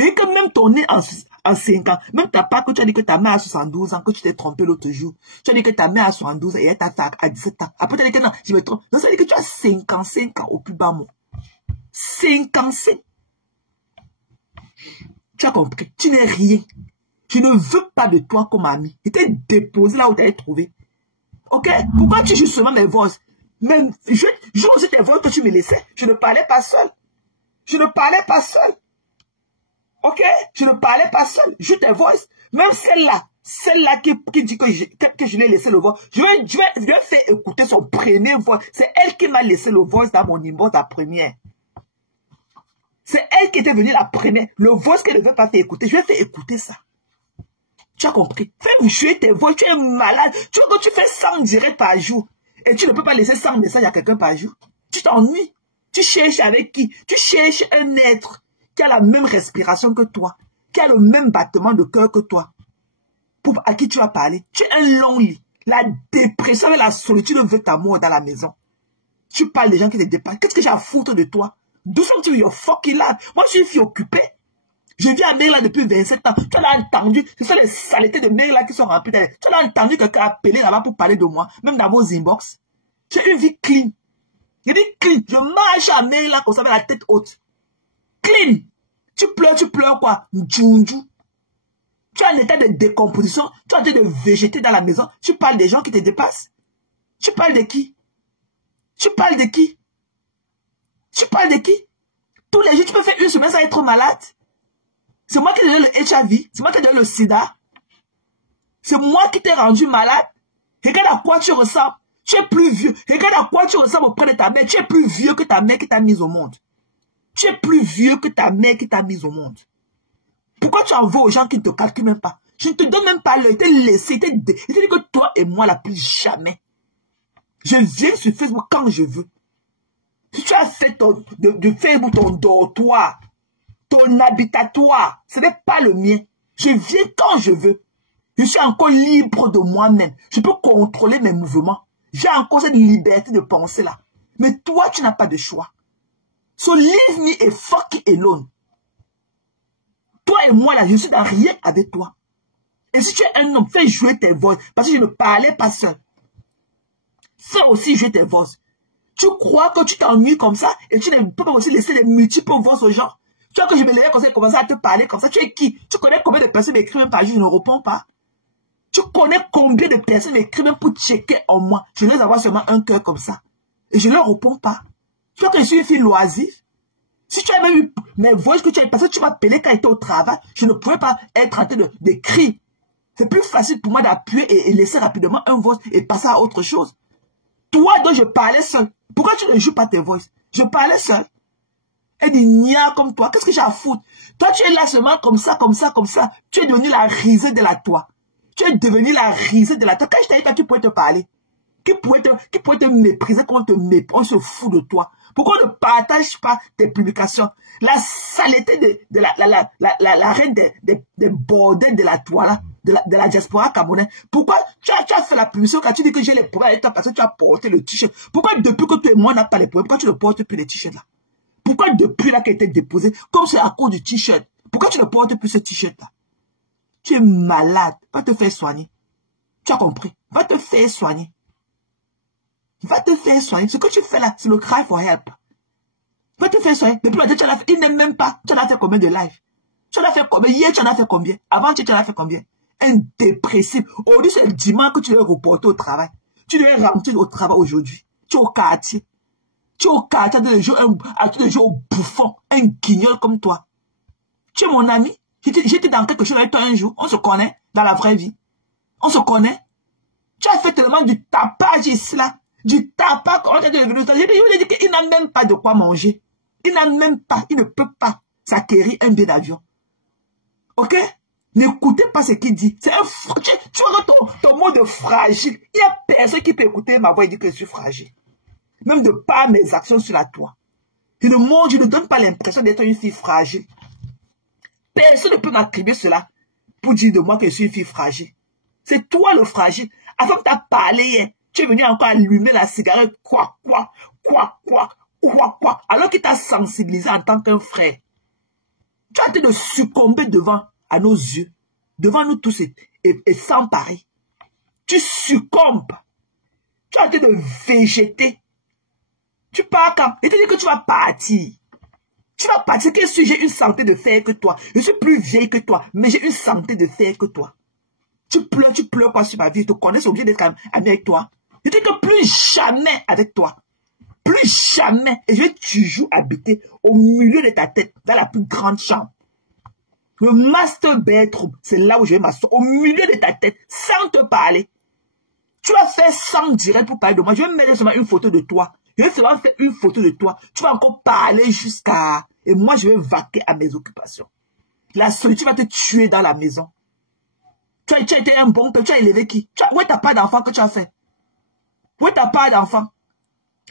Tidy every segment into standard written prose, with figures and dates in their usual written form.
Je dis que même ton nez en 5 ans, même ta part que tu as dit que ta mère a 72 ans, que tu t'es trompé l'autre jour. Tu as dit que ta mère a 72 ans et elle t'a fait à 17 ans. Après tu as dit que non, je me trompe. Donc ça veut dire que tu as 55 ans au plus bas mot. 55. Tu as compris? Tu n'es rien. Je ne veux pas de toi comme ami. Je t'ai déposé là où tu allais trouver. Ok? Pourquoi tu joues seulement mes voix? Même, je joue aussi tes voix que tu me laissais. Je ne parlais pas seul. Je ne parlais pas seul. Ok? Je ne parlais pas seul. Je tes voix. Même celle-là qui dit que je l'ai laissé le voix. Je vais faire écouter son premier voix. C'est elle qui m'a laissé le voix dans mon inbox, la première. C'est elle qui était venue la première. Le voix qu'elle ne veut pas faire écouter. Je vais faire écouter ça. Tu as compris? Fais jouer tes voix. Tu es malade. Tu vois que tu fais 100 directs par jour. Et tu ne peux pas laisser 100 messages à quelqu'un par jour. Tu t'ennuies. Tu cherches avec qui? Tu cherches un être qui a la même respiration que toi, qui a le même battement de cœur que toi, à qui tu vas parler. Tu es un lonely. La dépression et la solitude veulent ta mort dans la maison. Tu parles des gens qui te dépassent. Qu'est-ce que j'ai à foutre de toi? Do something with your fucking life. Moi, je suis une fille occupée. Je vis à Maryland depuis 27 ans. Tu as entendu, ce sont les saletés de Maryland qui sont remplies. Tu as entendu quelqu'un appeler là-bas pour parler de moi, même dans vos inbox. J'ai une vie clean. Je dis clean. Je marche à Maryland comme ça avec la tête haute. Clean. Tu pleures quoi? Djoundjou. Tu as un état de décomposition. Tu as un état de végéter dans la maison. Tu parles des gens qui te dépassent. Tu parles de qui? Tu parles de qui? Tu parles de qui? Tous les jours, tu peux faire une semaine sans être malade. C'est moi qui t'ai donné le HIV. C'est moi qui t'ai donné le sida. C'est moi qui t'ai rendu malade. Regarde à quoi tu ressembles. Tu es plus vieux. Regarde à quoi tu ressembles auprès de ta mère. Tu es plus vieux que ta mère qui t'a mis au monde. Tu es plus vieux que ta mère qui t'a mis au monde. Pourquoi tu en veux aux gens qui ne te calculent même pas? Je ne te donne même pas l'œil. T'es laissé. Il te dit que toi et moi, là, plus jamais. Je viens sur Facebook quand je veux. Si tu as fait de Facebook ton dortoir, ton habitatoire, ce n'est pas le mien. Je viens quand je veux. Je suis encore libre de moi-même. Je peux contrôler mes mouvements. J'ai encore cette liberté de penser là. Mais toi, tu n'as pas de choix. So leave me a fuck alone. Toi et moi là, je suis dans rien avec toi. Et si tu es un homme, fais jouer tes voix. Parce que je ne parlais pas seul. Fais aussi jouer tes voix. Tu crois que tu t'ennuies comme ça et tu ne peux pas aussi laisser les multiples voix aux gens. Tu vois que je me lève comme ça et commencer à te parler comme ça. Tu es qui? Tu connais combien de personnes m'écrivent par jour, je ne réponds pas. Tu connais combien de personnes m'écrivent pour checker en moi. Je laisse avoir seulement un cœur comme ça. Et je ne leur réponds pas. Tu vois que je suis une fille loisive. Si tu as même eu mes voix que tu as eu, parce que tu m'appelais quand j'étais au travail, je ne pouvais pas être en train d'écrire. C'est plus facile pour moi d'appuyer et laisser rapidement un voice et passer à autre chose. Toi dont je parlais seul. Pourquoi tu ne joues pas tes voices? Je parlais seul. Et des niais comme toi. Qu'est-ce que j'ai à foutre? Toi, tu es là seulement comme ça, comme ça, comme ça. Tu es devenu la risée de la toi. Tu es devenu la risée de la toi. Quand je t'ai dit, toi, qui pouvait te parler? Qui pouvait te mépriser quand on se fout de toi? Pourquoi on ne partage pas tes publications? La saleté de la reine des bordels de la toile, de la diaspora camerounaise. Pourquoi tu as fait la publicité quand tu dis que j'ai les problèmes avec toi parce que tu as porté le t-shirt? Pourquoi depuis que toi et moi on n'a pas les problèmes, pourquoi tu ne portes plus les t-shirts là? Pourquoi depuis là qui a été déposé, comme c'est à cause du t-shirt, pourquoi tu ne portes plus ce t-shirt là? Tu es malade, va te faire soigner. Tu as compris? Va te faire soigner. Va te faire soigner. Ce que tu fais là, c'est le cry for help. Va te faire soigner. Depuis là, tu en as fait, il n'aime même pas. Tu en as fait combien de live? Tu en as fait combien? Hier, tu en as fait combien? Avant, tu en as fait combien? Un dépressif. Aujourd'hui, c'est le dimanche que tu dois reporter au travail. Tu dois rentrer au travail aujourd'hui. Tu es au quartier. Tu es au quartier de jouer au bouffon. Un guignol comme toi. Tu es mon ami. J'étais dans quelque chose avec toi un jour. On se connaît dans la vraie vie. On se connaît. Tu as fait tellement du tapage ici là. Du tapage. J'ai dit qu'il n'a même pas de quoi manger. Il n'a même pas. Il ne peut pas s'acquérir un billet d'avion. Ok? N'écoutez pas ce qu'il dit. C'est un tu vois ton mot de fragile. Il n'y a personne qui peut écouter ma voix et dire que je suis fragile. Même de par mes actions sur la toile. Je ne donne pas l'impression d'être une fille fragile. Personne ne peut m'attribuer cela pour dire de moi que je suis une fille fragile. C'est toi le fragile. Avant que tu as parlé hier, tu es venu encore allumer la cigarette. Quoi. Alors qu'il t'a sensibilisé en tant qu'un frère. Tu as en train de succomber devant, à nos yeux, devant nous tous et sans pareil. Tu succombes. Tu es en train de végéter. Tu pars quand? Et tu dis que tu vas partir. Tu vas partir. Qu'est-ce que j'ai une santé de fer que toi? Je suis plus vieille que toi, mais j'ai une santé de fer que toi. Tu pleures quoi sur ma vie? Je te connais, c'est obligé d'être avec toi. Je dis que plus jamais avec toi. Plus jamais. Et je vais toujours habiter au milieu de ta tête, dans la plus grande chambre. Le master bedroom, c'est là où je vais m'asseoir, au milieu de ta tête, sans te parler. Tu vas faire 100 directs pour parler de moi. Je vais mettre seulement une photo de toi. Je vais seulement faire une photo de toi. Tu vas encore parler jusqu'à... Et moi, je vais vaquer à mes occupations. La solitude va te tuer dans la maison. Tu as été un bon père. Tu as élevé qui? Où est ta part d'enfant que tu as fait? Où est ta part d'enfant?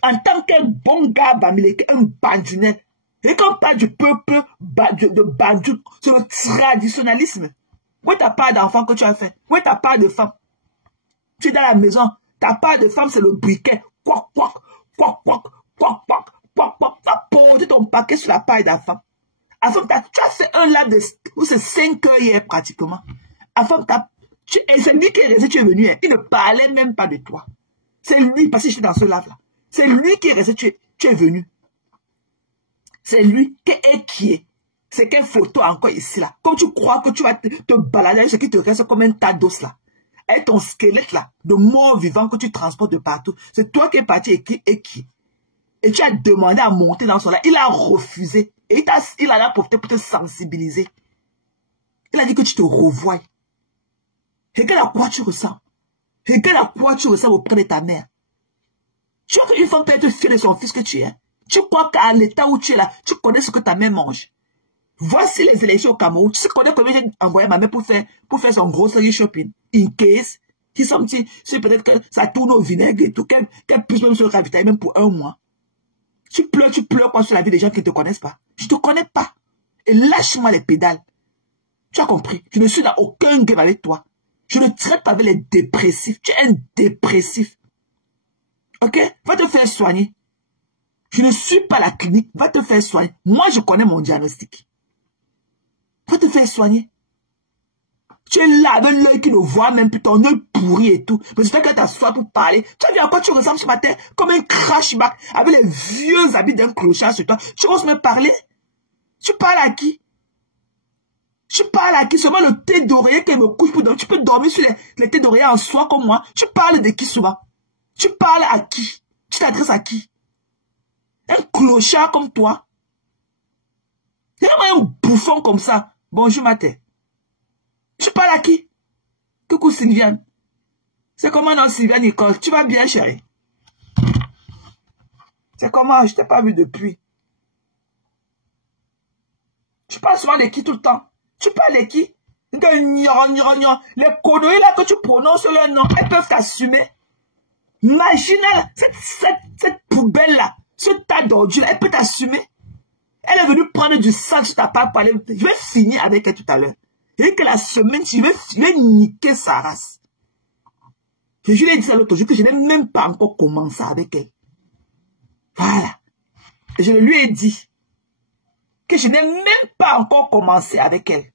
En tant qu'un bon gars, un bandunais. Et quand on parle du peuple de Bandou, c'est le traditionnalisme. Où est ta part d'enfant que tu as fait? Où est ta part de femme? Tu es dans la maison. Ta part de femme, c'est le briquet. Quack, quack, quack, quack, quack, quack, quack, quack. Tu as posé ton paquet sur la part d'enfant. Tu as fait un lab de... c'est 5 heures hier pratiquement. Et c'est lui qui est resté, tu es venu. Il ne parlait même pas de toi. C'est lui, parce que j'étais dans ce lave-là. C'est lui qui est resté, tu es venu. C'est lui qui est. C'est quelle photo encore ici là. Comme tu crois que tu vas te balader avec ce qui te reste comme un tas d'os là. Avec ton squelette là, de mort vivant que tu transportes de partout. C'est toi qui es parti et qui. Et tu as demandé à monter dans son là. Il a refusé. Et il a profité pour te sensibiliser. Il a dit que tu te revois. Regarde à quoi tu ressens. Regarde à quoi tu ressens auprès de ta mère. Tu vois qu'une femme peut être fière de son fils que tu es. Tu crois qu'à l'état où tu es là, tu connais ce que ta mère mange. Voici les élections au Cameroun. Tu connais combien j'ai envoyé ma mère pour faire son grocery shopping. In case, si peut-être que ça tourne au vinaigre et tout, qu'elle puisse même se ravitailler même pour 1 mois. Tu pleures quoi sur la vie des gens qui ne te connaissent pas. Je ne te connais pas. Et lâche-moi les pédales. Tu as compris? Je ne suis dans aucun game avec toi. Je ne traite pas avec les dépressifs. Tu es un dépressif. Ok? Va te faire soigner. Je ne suis pas la clinique. Va te faire soigner. Moi, je connais mon diagnostic. Va te faire soigner. Tu es là avec l'œil qui ne voit même plus, ton œil pourri et tout. Mais c'est que tu t'assois pour parler. Tu as vu à quoi tu ressembles ce matin? Comme un crashback avec les vieux habits d'un clochard sur toi. Tu oses me parler? Tu parles à qui? Tu parles à qui? Seulement le thé d'oreiller qui me couche pour dormir. Tu peux dormir sur les thés d'oreiller en soi comme moi. Tu parles de qui souvent? Tu parles à qui? Tu t'adresses à qui? Un clochard comme toi? C'est vraiment un bouffon comme ça. Bonjour Matin. Tu parles à qui? Coucou Sylviane. C'est comment non Sylviane Nicole? Tu vas bien chérie? C'est comment? Je t'ai pas vu depuis. Tu parles souvent de qui tout le temps? Tu parles de qui? De gnon. Les conneries là que tu prononces leur nom, elles peuvent t'assumer. Imagine cette poubelle là, ce tas d'ordures, elle peut t'assumer. Elle est venue prendre du sang sur ta part. Je vais finir avec elle tout à l'heure. Et que la semaine, je vais niquer sa race. Je lui ai dit ça l'autre jour que je n'ai même pas encore commencé avec elle. Voilà. Et je lui ai dit que je n'ai même pas encore commencé avec elle.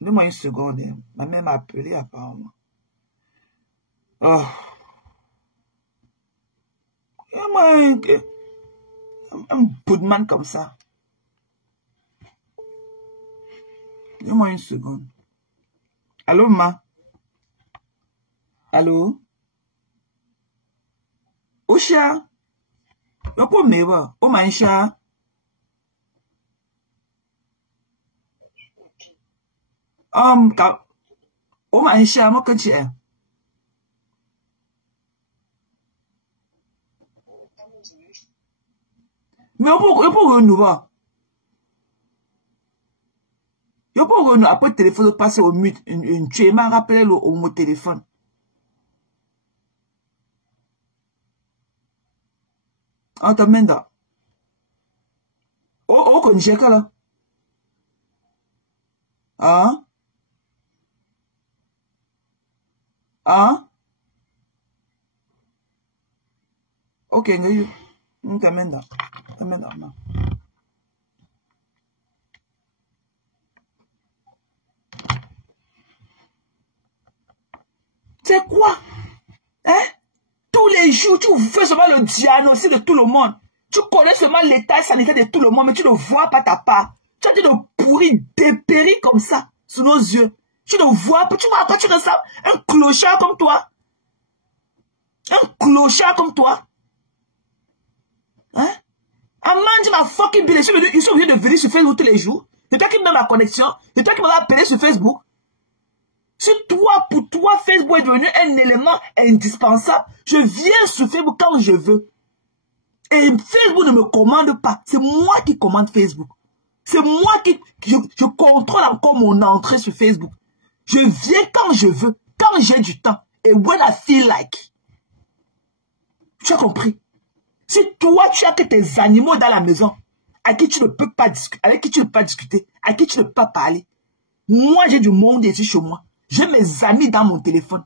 Donne-moi une seconde. Ma mère m'a appelé apparemment. Oh. Un bout de man comme ça. Donne-moi une seconde. Allô, ma? Allô? Osha? Yo po mewa? O maisha? O maisha mo kanchi e? Mais yo po renouveau. Yo po renouveau. Après le téléphone passe au mute. Tu m'as rappelé au mot téléphone. On te mène là. Oh, qu'on y là. Hein? Hein? Ok, on te mène là. On te mène là. C'est quoi? Hein? Tous les jours, tu fais seulement le diagnostic de tout le monde. Tu connais seulement l'état sanitaire de tout le monde, mais tu ne vois pas ta part. Tu as dit de pourrir, dépérir comme ça, sous nos yeux. Tu ne vois pas, tu vois pas, tu ressembles un clochard comme toi. Un clochard comme toi. Hein? Amandi ma fucking bill. Ils sont obligés de venir sur Facebook tous les jours. C'est toi qui me mets ma connexion. C'est toi qui m'as appelé sur Facebook. Si toi, pour toi, Facebook est devenu un élément indispensable, je viens sur Facebook quand je veux. Et Facebook ne me commande pas. C'est moi qui commande Facebook. C'est moi qui je contrôle encore mon entrée sur Facebook. Je viens quand je veux, quand j'ai du temps. Et when I feel like. Tu as compris? Si toi, tu as que tes animaux dans la maison, à qui tu ne peux pas discuter, avec qui tu ne peux pas discuter, à qui tu ne peux pas parler. Moi, j'ai du monde ici chez moi. J'ai mes amis dans mon téléphone.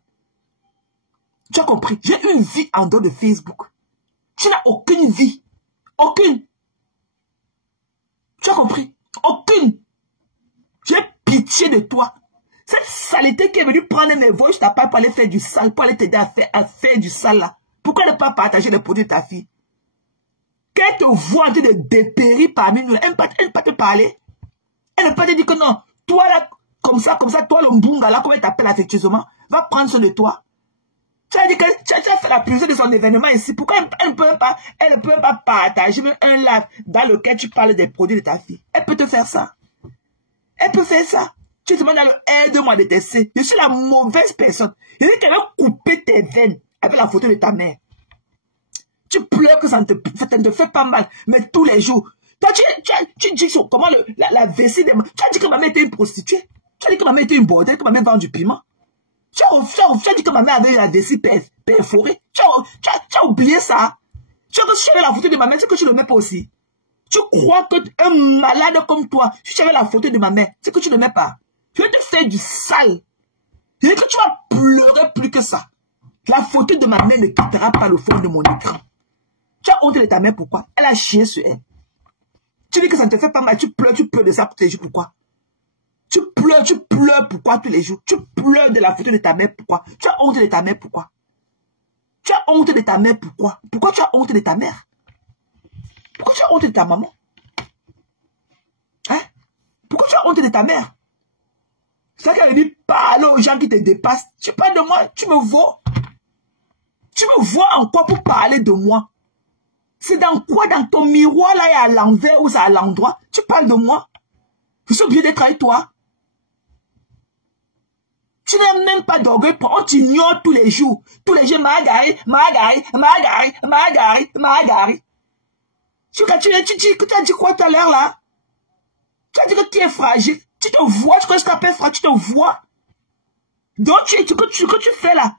Tu as compris? J'ai une vie en dehors de Facebook. Tu n'as aucune vie. Aucune. Tu as compris? Aucune. J'ai pitié de toi. Cette saleté qui est venue prendre mes voix, je t'appelle pour aller faire du sale, pour aller t'aider à faire du sale là. Pourquoi ne pas partager les produits de ta fille? Qu'elle te voit en train de dépérir parmi nous, elle ne peut pas te parler. Elle ne peut pas te dire que non, toi là, comme ça, toi le mbunga là, comme elle t'appelle affectueusement, va prendre soin de toi. Tu as dit que tu as fait la publicité de son événement ici. Pourquoi elle ne peut pas partager un live dans lequel tu parles des produits de ta fille? Elle peut te faire ça. Elle peut faire ça. Tu te demandes dans le aide-moi de tester. Je suis la mauvaise personne. Je dis qu'elle va couper tes veines avec la photo de ta mère. Tu pleures que ça ne te fait pas mal. Mais tous les jours. Toi, tu dis comment la vessie des mains. Tu as dit que ma mère était une prostituée. Tu as dit que ma mère était une bordelle, que ma mère vend du piment. Tu as dit que ma mère avait la vessie perforée. Tu as oublié ça. Tu as reçu la photo de ma mère, c'est que tu ne le mets pas aussi. Tu crois qu'un malade comme toi, si tu avais la photo de ma mère, c'est que tu ne le mets pas. Je vais te faire du sale. Je dis que tu vas pleurer plus que ça. La photo de ma mère ne quittera pas le fond de mon écran. Tu as honte de ta mère, pourquoi? Elle a chié sur elle. Tu dis que ça ne te fait pas mal, tu pleures de ça tous les jours, pourquoi? Tu pleures pourquoi tous les jours? Tu pleures de la photo de ta mère, pourquoi? Tu as honte de ta mère, pourquoi? Tu as honte de ta mère, pourquoi? Pourquoi tu as honte de ta mère? Pourquoi tu as honte de ta maman? Hein? Pourquoi tu as honte de ta mère? C'est ça qu'elle dit, parle aux gens qui te dépassent. Tu parles de moi, tu me vois. Tu me vois en quoi pour parler de moi? C'est dans quoi? Dans ton miroir, là, il y a à l'envers ou c'est à l'endroit? Tu parles de moi? Je suis obligé d'être avec toi. Tu n'as même pas d'orgueil. On t'ignore tous les jours. Tous les jours, Margari. Tu as dit quoi tout à l'heure, là? Tu as dit que tu es fragile. Tu te vois, tu connais ce qu'on appelle fragile, tu te vois. Donc, que tu fais là,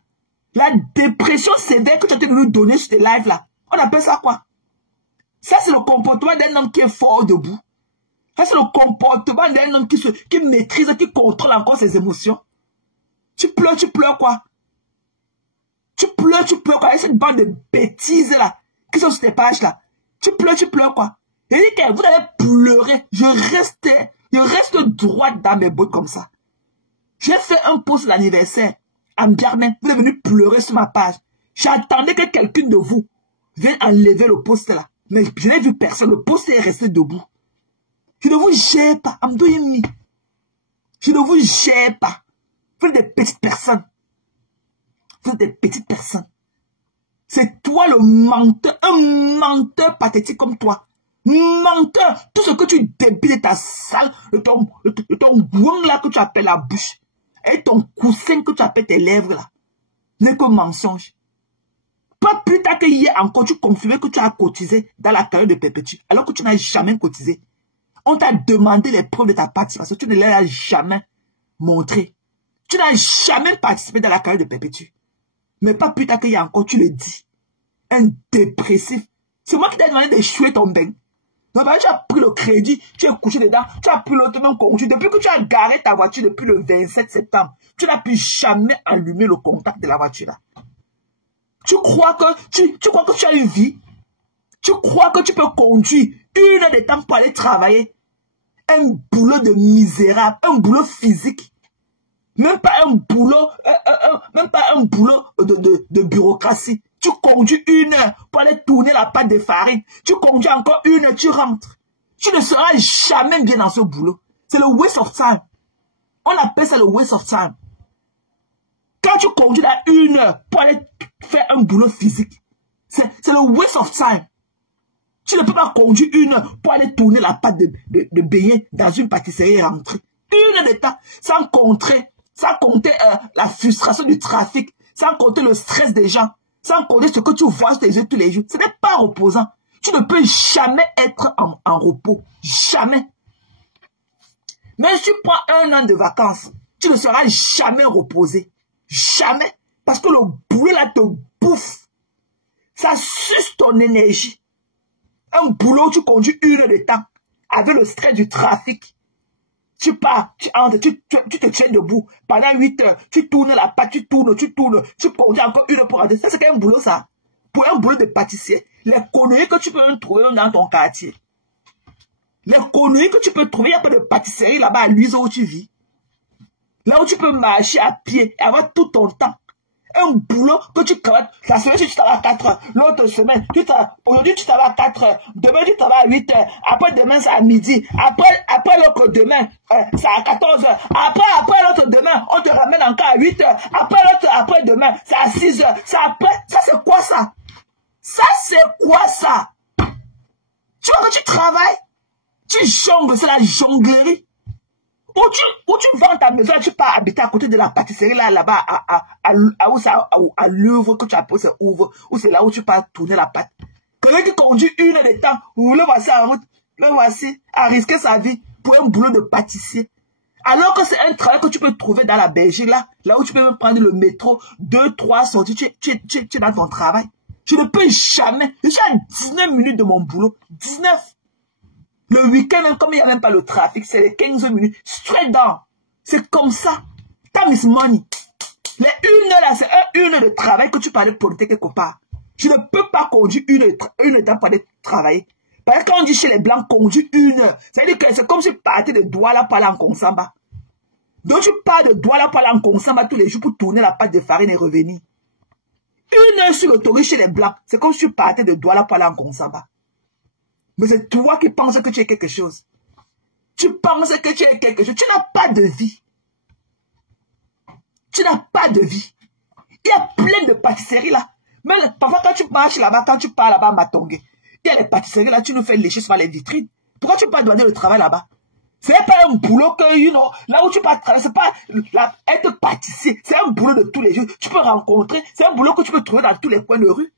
la dépression sévère que tu as de nous donner sur tes lives là, on appelle ça quoi? Ça, c'est le comportement d'un homme qui est fort debout. Ça, c'est le comportement d'un homme qui maîtrise, qui contrôle encore ses émotions. Tu pleures quoi? Tu pleures quoi? Avec cette bande de bêtises là, qui sont sur tes pages là. Tu pleures quoi? Et dit que vous allez pleurer. Je reste droite dans mes bottes comme ça. J'ai fait un post l'anniversaire. À Mgarmen, vous êtes venu pleurer sur ma page. J'attendais que quelqu'un de vous vienne enlever le post là. Mais je n'ai vu personne. Le post est resté debout. Je ne vous gère pas. I'm doing me. Je ne vous gère pas. Vous êtes des petites personnes. Vous êtes des petites personnes. C'est toi le menteur. Un menteur pathétique comme toi. Menteur. Tout ce que tu débiles de ta salle, de ton boum là que tu appelles la bouche. Et ton coussin que tu appelles tes lèvres là. N'est que mensonge. Pas plus tard que hier encore, tu confirmais que tu as cotisé dans la carrière de Perpétue. Alors que tu n'as jamais cotisé. On t'a demandé les preuves de ta participation. Tu ne les as jamais montrées. Tu n'as jamais participé dans la carrière de Perpétue. Mais pas plus tard que hier encore, tu le dis. Un dépressif. C'est moi qui t'ai demandé d'échouer ton bain. Donc, tu as pris le crédit, tu es couché dedans, tu as pris l'autre même conduit. Depuis que tu as garé ta voiture depuis le 27 septembre, tu n'as plus jamais allumé le contact de la voiture là. Tu crois que tu as une vie? Tu crois que tu peux conduire 1 heure de temps pour aller travailler? Un boulot de misérable, un boulot physique. Même pas un boulot, de bureaucratie. Tu conduis 1 heure pour aller tourner la pâte de farine. Tu conduis encore 1 heure, tu rentres. Tu ne seras jamais bien dans ce boulot. C'est le waste of time. On appelle ça le waste of time. Quand tu conduis là 1 heure pour aller faire un boulot physique, c'est le waste of time. Tu ne peux pas conduire 1 heure pour aller tourner la pâte de beignets dans une pâtisserie et rentrer. 1 heure de temps, sans compter la frustration du trafic, sans compter le stress des gens, sans compter ce que tu vois sur tes yeux tous les jours. Ce n'est pas reposant. Tu ne peux jamais être en repos. Jamais. Même si tu prends 1 an de vacances, tu ne seras jamais reposé. Jamais. Parce que le boulot là te bouffe. Ça suce ton énergie. Un boulot où tu conduis 1 heure de temps avec le stress du trafic. Tu pars, tu entres, tu te tiens debout. Pendant 8 heures, tu tournes la pâte, tu tournes, tu conduis encore 1 heure pour rentrer. Ça, c'est quel boulot, ça? Pour un boulot de pâtissier, les conneries que tu peux trouver dans ton quartier. Les conneries que tu peux trouver, il n'y a pas de pâtisserie là-bas à l'Uise où tu vis. Là où tu peux marcher à pied et avoir tout ton temps. Un boulot que tu travailles, la semaine tu travailles à 4 heures, l'autre semaine, aujourd'hui tu travailles à 4 heures, demain tu travailles à 8 heures, après demain c'est à midi, après l'autre demain, c'est à 14 heures, après l'autre demain, on te ramène encore à 8 heures, après demain, c'est à 6 heures, ça c'est quoi ça? Ça c'est quoi ça? Tu vois que tu travailles, tu jongles, c'est la jonglerie. Où tu vends ta maison, tu pars habiter à côté de la pâtisserie là-bas, à Louvre, que tu appelles c'est Ouvre, où c'est là où tu pars tourner la pâte. Quelqu'un qui conduit 1 heure de temps, le voici en route, le voici à risquer sa vie pour un boulot de pâtissier. Alors que c'est un travail que tu peux trouver dans la Belgique, là où tu peux même prendre le métro, 2, 3 sorties, tu es dans ton travail. Je ne peux jamais, je suis à 19 minutes de mon boulot, 19. Le week-end, comme il n'y a même pas le trafic, c'est les 15 minutes. Straight down. C'est comme ça. Time is money. Les 1 heure là, c'est 1 heure de travail que tu peux aller porter quelque part. Je ne peux pas conduire 1 heure de temps pour aller travailler. Parce que quand on dit chez les Blancs, conduire 1 heure, ça veut dire que c'est comme si tu partais de Douala pour aller en Konsamba. Donc tu pars de Douala pour aller en Konsamba tous les jours pour tourner la pâte de farine et revenir. 1 heure sur l'autoroute chez les Blancs, c'est comme si tu partais de Douala pour aller en Konsamba. Mais c'est toi qui penses que tu es quelque chose. Tu penses que tu es quelque chose. Tu n'as pas de vie. Tu n'as pas de vie. Il y a plein de pâtisseries là. Mais parfois quand tu marches là-bas, quand tu pars là-bas à Matongé, il y a les pâtisseries là, tu nous fais lécher sur les vitrines. Pourquoi tu peux pas donner le travail là-bas? Ce n'est pas un boulot que, là où tu peux travailler, c'est pas être pâtissier. C'est un boulot de tous les jours. Tu peux rencontrer. C'est un boulot que tu peux trouver dans tous les coins de rue.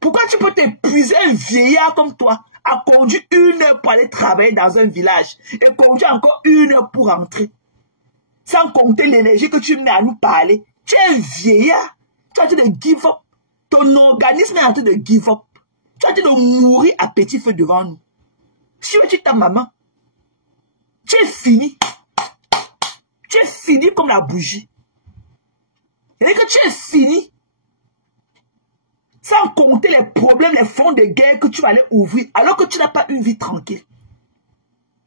Pourquoi tu peux t'épuiser un vieillard comme toi à conduire 1 heure pour aller travailler dans un village et conduire encore 1 heure pour rentrer? Sans compter l'énergie que tu mets à nous parler. Tu es un vieillard. Tu es en train de give up. Ton organisme est en train de give up. Tu es en train de mourir à petit feu devant nous. Si tu es ta maman, tu es fini. Tu es fini comme la bougie. C'est-à-dire que tu es fini. Sans compter les problèmes, les fonds de guerre que tu vas aller ouvrir, alors que tu n'as pas une vie tranquille.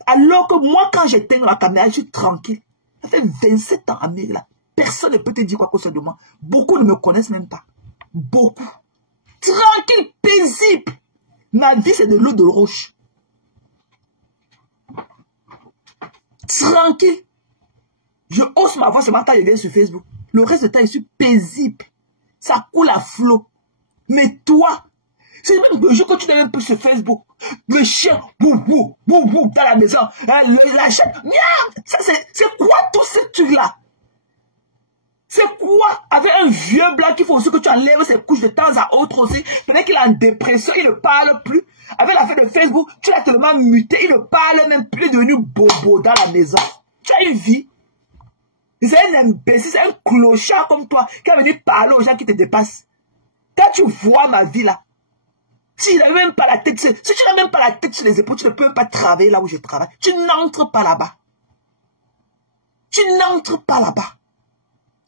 Alors que moi, quand j'éteins la caméra, je suis tranquille. Ça fait 27 ans, Amérique, là. Personne ne peut te dire quoi que ce soit de moi. Beaucoup ne me connaissent même pas. Beaucoup. Tranquille, paisible. Ma vie, c'est de l'eau de roche. Tranquille. Je hausse ma voix seulement quand je viens sur Facebook. Le reste du temps, je suis paisible. Ça coule à flot. Mais toi, c'est même le jour que tu n'es même plus sur Facebook. Le chien, dans la maison. La chaîne, merde. C'est quoi tout ce truc-là? C'est quoi? Avec un vieux blanc qu'il faut aussi que tu enlèves ses couches de temps à autre aussi. Peut-être qu'il est en dépression, il ne parle plus. Avec l'affaire de Facebook, tu l'as tellement muté, il ne parle même plus, devenu bobo dans la maison. Tu as une vie. C'est un imbécile, c'est un clochard comme toi qui a venu parler aux gens qui te dépassent. Quand tu vois ma vie là, si tu n'as même pas la tête, si tu n'as même pas la tête sur les épaules, tu ne peux même pas travailler là où je travaille. Tu n'entres pas là-bas. Tu n'entres pas là-bas.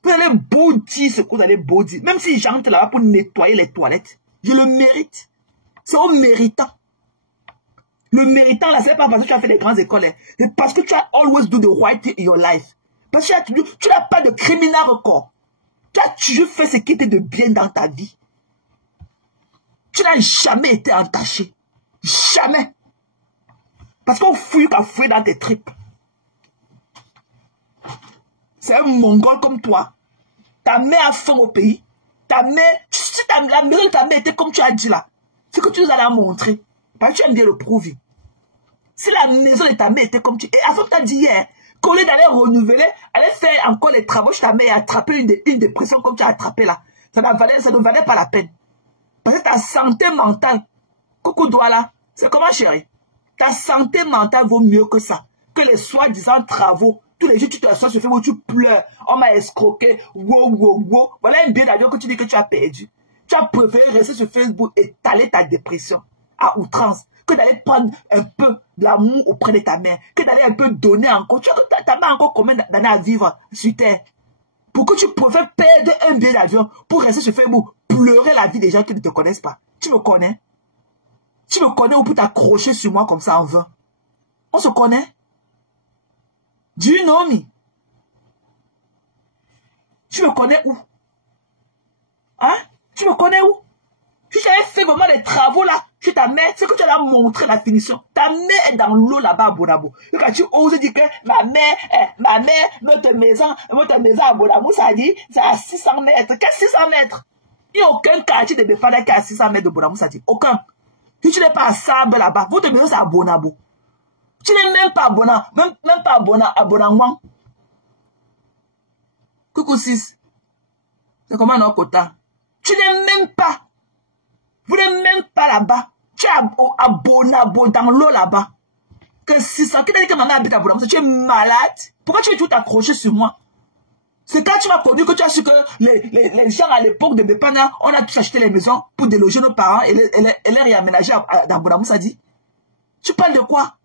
Vous allez beau dire ce que vous allez beau dire. Même si j'entre là-bas pour nettoyer les toilettes, je le mérite. C'est au méritant. Le méritant là, c'est pas parce que tu as fait des grandes écoles. C'est parce que tu as always do the right thing in your life. Parce que tu n'as pas de criminel record. Tu as toujours fait ce qui était de bien dans ta vie. Tu n'as jamais été entaché. Jamais. Parce qu'on fouille qu'à fouiller dans tes tripes. C'est un mongol comme toi. Ta mère a faim au pays. Ta mère, si la maison de ta mère était comme tu as dit là, c'est que tu nous allais montrer. Parce que tu aimes bien le prouver. Si la maison de ta mère était comme tu... Et avant que tu as dit hier, qu'au lieu d'aller renouveler, aller faire encore les travaux chez ta mère et attraper une dépression comme tu as attrapé là, ça ne valait pas la peine. Parce que ta santé mentale, coucou doigt là, c'est comment chérie? Ta santé mentale vaut mieux que ça. Que les soi-disant travaux. Tous les jours, tu te sens sur Facebook où tu pleures. On m'a escroqué. Wow, wow, wow. Voilà un billet d'avion que tu dis que tu as perdu. Tu as préféré rester sur Facebook et étaler ta dépression à outrance. Que d'aller prendre un peu de l'amour auprès de ta mère. Que d'aller un peu donner encore. Tu as ta mère encore combien d'années à vivre sur terre? Pourquoi tu préfères perdre un billet d'avion pour rester sur Facebook, pleurer la vie des gens qui ne te connaissent pas? Tu me connais? Tu me connais ou pour t'accrocher sur moi comme ça en vain? On se connaît? Do you know me? Tu me connais où? Hein? Tu me connais où? Si tu avais fait vraiment des travaux là, chez ta mère, c'est que tu allais montrer la finition. Ta mère est dans l'eau là-bas à Bonabo. Et quand tu oses dire que ma mère, notre maison à Bonabo, ça dit, c'est à 600 mètres. Qu'est-ce que 600 mètres? Il n'y a aucun quartier de Befana qui est à 600 mètres de Bonabo, ça dit. Aucun. Si tu n'es pas à Sable là-bas, votre maison c'est à Bonabo. Tu n'es même pas à Bonamouan. Coucou 6. C'est comment notre quota? Tu n'es même pas. Vous n'êtes même pas là-bas. Tu es à Bonabo, dans l'eau là-bas. Que 600. Qui t'a dit que ma mère habite à Bonabo? Tu es malade. Pourquoi tu veux tout t'accrocher sur moi? C'est quand tu m'as connu que tu as su que les gens à l'époque de Bepana, on a tous acheté les maisons pour déloger nos parents et les réaménager dans Bonabo, ça dit. Tu parles de quoi?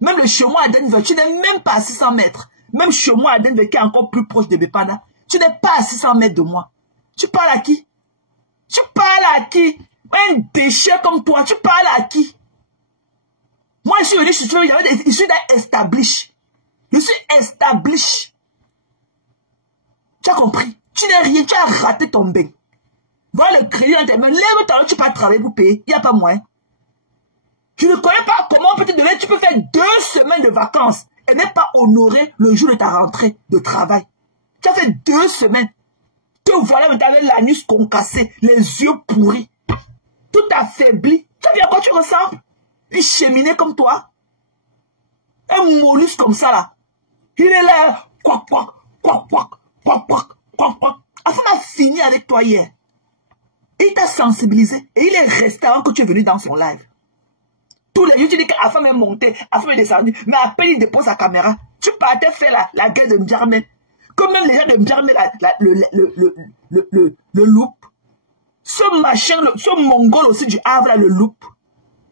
Même le chemin à Denver, tu n'es même pas à 600 mètres. Même chez moi à Denver qui est encore plus proche de Bepana, tu n'es pas à 600 mètres de moi. Tu parles à qui? Tu parles à qui? Un déchet comme toi, tu parles à qui? Moi, je suis venu, je suis established. Je suis established. Tu as compris? Tu n'es rien, tu as raté ton bain. Voilà le crédit dans tes mains. Lève-toi, tu peux pas travailler pour payer. Il n'y a pas moyen. Je ne connais pas comment on peut te donner. Tu peux faire 2 semaines de vacances et même pas honorer le jour de ta rentrée de travail. Tu as fait 2 semaines. Te voilà maintenant avec l'anus concassé, les yeux pourris, tout affaibli. Tu as vu à quoi tu ressembles? Une cheminée comme toi. Un mollusque comme ça là. Il est là. Quack, quack, quack, quack, quack, quack, quack, quack. Afin a fini avec toi hier. Il t'a sensibilisé et il est resté avant que tu es venu dans son live. Tous les jours, tu dis qu'Afam est monté, Afam est descendu, mais à peine il dépose sa caméra. Tu partais faire la guerre de Ndjarmen. Comme même les gens de Ndjarmen, le loup. Ce machin, ce mongol aussi du Havre, là, le loup.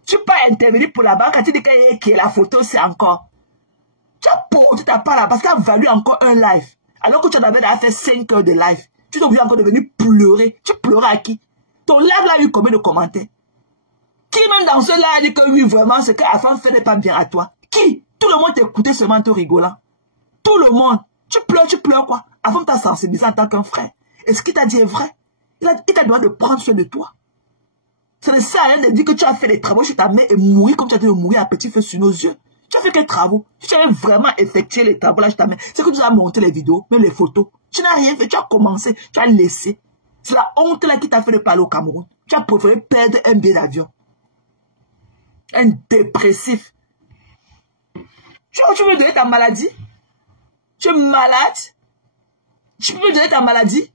Tu peux intervenir pour la banque, quand tu dis que la photo, c'est encore. Tu as porté ta part là, parce qu'elle a valu encore un live. Alors que tu en avais déjà fait 5 heures de live. Tu t'es obligé encore de venir pleurer. Tu pleurais à qui? Ton live là a eu combien de commentaires? Qui même dans ce live a dit que oui, vraiment, ce que Afam fait n'est pas bien à toi? Qui? Tout le monde t'écoutait seulement en te rigolant. Tout le monde. Tu pleures quoi? Afam t'a sensibilisé en tant qu'un frère. Et ce qu'il t'a dit est vrai. Il t'a demandé de prendre soin de toi. Ça ne sert à rien de dire que tu as fait des travaux chez ta mère et mourir comme tu as dû mourir à petit feu sur nos yeux. Tu as fait quels travaux? Si tu avais vraiment effectué les travaux là chez ta mère, c'est que tu as monté les vidéos, même les photos. Tu n'as rien fait, tu as commencé, tu as laissé. C'est la honte là qui t'a fait de parler au Cameroun. Tu as préféré perdre un billet d'avion. Un dépressif. Tu veux donner ta maladie? Tu es malade? Tu peux donner ta maladie?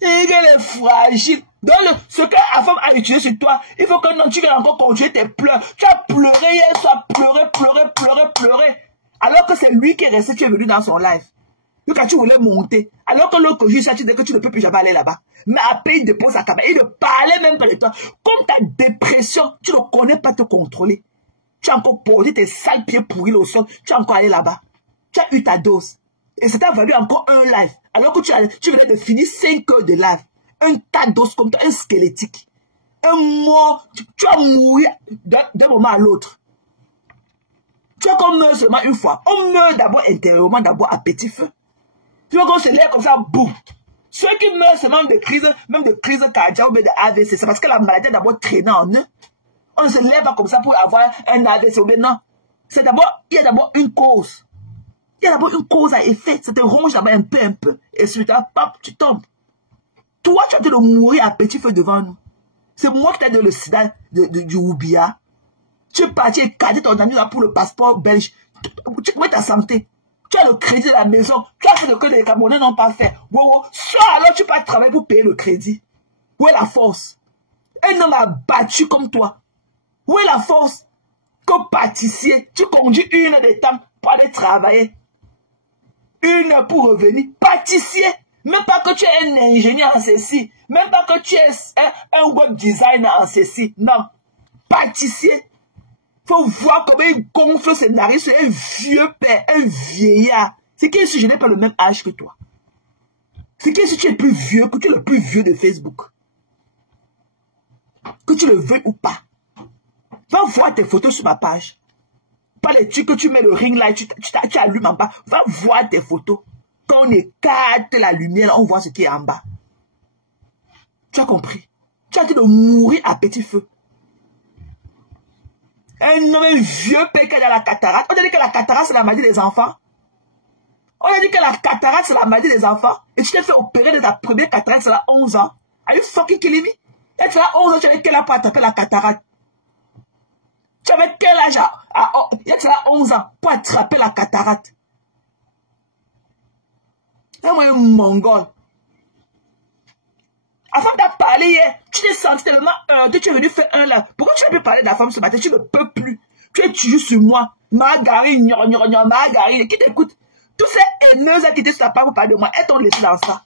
Et elle est fragile. Donc, ce que la femme a utilisé sur toi, il faut que non, tu viennes encore continuer tes pleurs. Tu as pleuré hier, tu as pleuré. Alors que c'est lui qui est resté, tu es venu dans son live. Donc, quand tu voulais monter, alors que l'autre jour, tu disais que tu ne peux plus jamais aller là-bas. Mais après, il dépose sa caméra. Il ne parlait même pas de toi. Comme ta dépression, tu ne connais pas te contrôler. Tu as encore posé tes sales pieds pourris au sol. Tu as encore allé là-bas. Tu as eu ta dose. Et ça t'a valu encore un live. Alors que tu venais de finir 5 heures de live. Un tas d'os comme toi, un squelettique. Un mort. Tu as mouru d'un moment à l'autre. Tu as qu'on meurt seulement une fois. On meurt d'abord intérieurement, d'abord à petit feu. Tu vois qu'on se lève comme ça, boum. Ceux qui meurent seulement de crise, même de crise cardiaque ou de AVC, c'est parce que la maladie est d'abord traînée en eux. On ne se lève pas comme ça pour avoir un AVC ou bien non. C'est d'abord, il y a d'abord une cause. Il y a d'abord une cause à effet. Ça te ronge d'abord un peu. Et suite à pop, tu tombes. Toi, tu as de mourir à petit feu devant nous. C'est moi qui t'ai donné le sida du Oubia. Tu es parti écarter ton ami là pour le passeport belge. Tu connais ta santé. Tu as le crédit de la maison. Tu as fait ce que les Camerounais n'ont pas fait. Wow. Soit alors tu peux travailler pour payer le crédit. Où est la force? Un homme a battu comme toi. Où est la force? Comme pâtissier, tu conduis 1 heure de temps pour aller travailler. 1 heure pour revenir. Pâtissier. Même pas que tu es un ingénieur en ceci. Même pas que tu es un web designer en ceci. Non. Pâtissier. Faut voir comment il gonfle ses narines sur un vieux père, un vieillard. C'est que si je n'ai pas le même âge que toi. C'est que si tu es plus vieux, que tu es le plus vieux de Facebook. Que tu le veuilles ou pas. Va voir tes photos sur ma page. Pas les trucs que tu mets le ring light, tu allumes en bas. Va voir tes photos. Quand on écarte la lumière, on voit ce qui est en bas. Tu as compris? Tu as dit de mourir à petit feu. Un homme vieux père qui a la cataracte. On a dit que la cataracte, c'est la maladie des enfants. On a dit que la cataracte, c'est la maladie des enfants. Et tu t'es fait opérer de ta première cataracte, c'est à 11 ans. Are you fucking kidding me? Et tu as 11 ans, tu avais quel âge pour attraper la cataracte? Tu avais quel âge tu as 11 ans pour attraper la cataracte? Et moi, un mongol. Avant de parler hier, tu t'es senti tellement que tu es venu faire un là. Pourquoi tu as pu parler de la femme ce matin? Tu ne peux plus. Tu es toujours sur moi. Margarine, Margarine. Qui t'écoute? Tous ces haineuses qui étaient sur ta part pour parler de moi, elles t'ont laissé dans ça.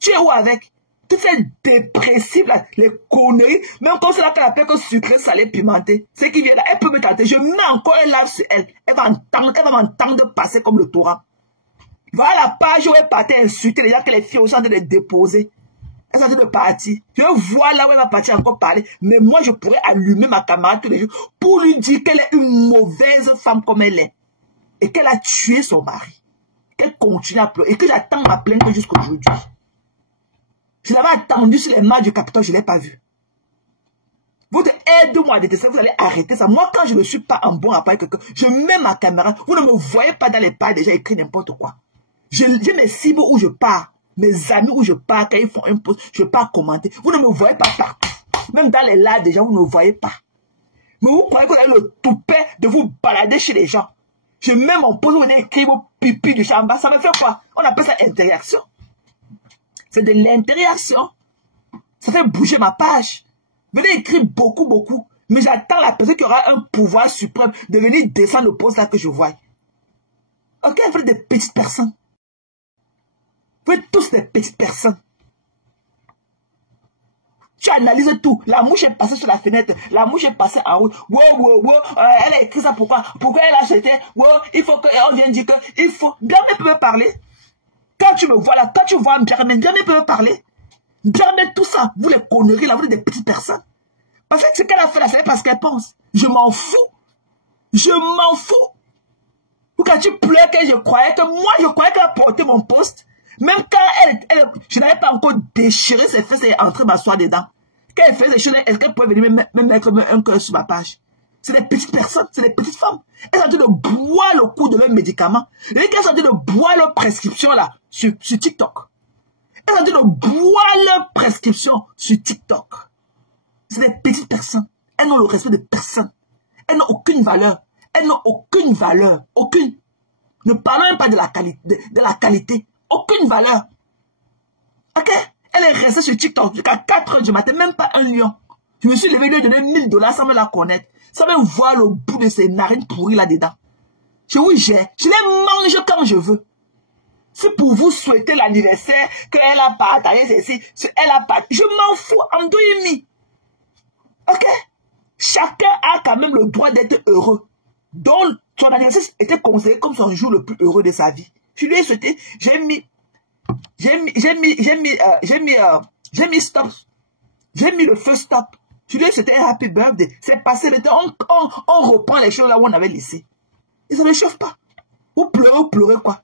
Tu es où avec? Tous ces dépressifs là, les conneries. Même quand c'est là qu'elle appelle que sucré, salé, pimenté. Ce qui vient là, elle peut me tenter. Je mets encore un lave sur elle. Elle va m'entendre passer comme le torrent. Va à la page où elle partait insulter les gens que les filles sont en train de déposer. Elle est en train de partir. Je vois là où elle va partir encore parler. Mais moi, je pourrais allumer ma camarade tous les jours pour lui dire qu'elle est une mauvaise femme comme elle est. Et qu'elle a tué son mari. Qu'elle continue à pleurer. Et que j'attends ma plainte jusqu'à aujourd'hui. Je l'avais attendu sur les mains du Capitole, je ne l'ai pas vu. Votre aide-moi à détester, vous allez arrêter ça. Moi, quand je ne suis pas en bon rapport avec quelqu'un, je mets ma caméra. Vous ne me voyez pas dans les pages déjà écrit n'importe quoi. J'ai mes cibles où je pars. Mes amis où je pars, quand ils font un post, je pars commenter. Vous ne me voyez pas partout. Même dans les lives déjà, vous ne me voyez pas. Mais vous croyez que vous avez le toupet de vous balader chez les gens. Je mets mon post, vous venez écrire vos pipis du chambre. Ça me fait quoi? On appelle ça interaction. C'est de l'interaction. Ça fait bouger ma page. Venez écrire beaucoup. Mais j'attends la personne qui aura un pouvoir suprême de venir descendre le post là que je vois. Ok, vous êtes des petites personnes. Vous êtes tous des petites personnes. Tu analyses tout. La mouche est passée sur la fenêtre. La mouche est passée en haut. Wow. Elle a écrit ça pourquoi? Pourquoi elle a acheté? Wow, il faut qu'on vienne dire que il faut. Bienvenue peut me parler. Quand tu me vois là, quand tu vois Bienvenue peut me parler. Bienvenue tout ça. Vous les conneries là, vous êtes des petites personnes. Parce que ce qu'elle a fait là, c'est parce qu'elle pense. Je m'en fous. Je m'en fous. Ou quand tu pleures que je croyais qu'elle a porté mon poste. Même quand je n'avais pas encore déchiré ses fesses et entré m'asseoir dedans. Quand elle faisait des choses, est-ce qu'elle pouvait venir me mettre un cœur sur ma page? C'est des petites personnes, c'est des petites femmes. Elles sont en train de boire le cours de leurs médicaments. Elles sont en train de boire leur prescription là, sur TikTok. Elles sont en train de boire leur prescription sur TikTok. C'est des petites personnes. Elles n'ont le respect de personne. Elles n'ont aucune valeur. Elles n'ont aucune valeur. Aucune. Ne parlons même pas de la qualité. Aucune valeur. Ok? Elle est restée sur TikTok jusqu'à 4 h du matin, même pas un lion. Je me suis levé, lui donner 1 000 $ sans me la connaître. Sans même voir le bout de ses narines pourries là-dedans. Je les mange quand je veux. C'est pour vous souhaiter l'anniversaire, qu'elle a partagé ceci, elle a partagé. Je m'en fous, I'm doing me. Ok? Chacun a quand même le droit d'être heureux. Donc, son anniversaire était considéré comme son jour le plus heureux de sa vie. Je lui ai souhaité, j'ai mis stop. J'ai mis le feu stop. Je lui ai souhaité un happy birthday. C'est passé le temps. On reprend les choses là où on avait laissé. Et ça ne chauffe pas. Vous pleurez quoi?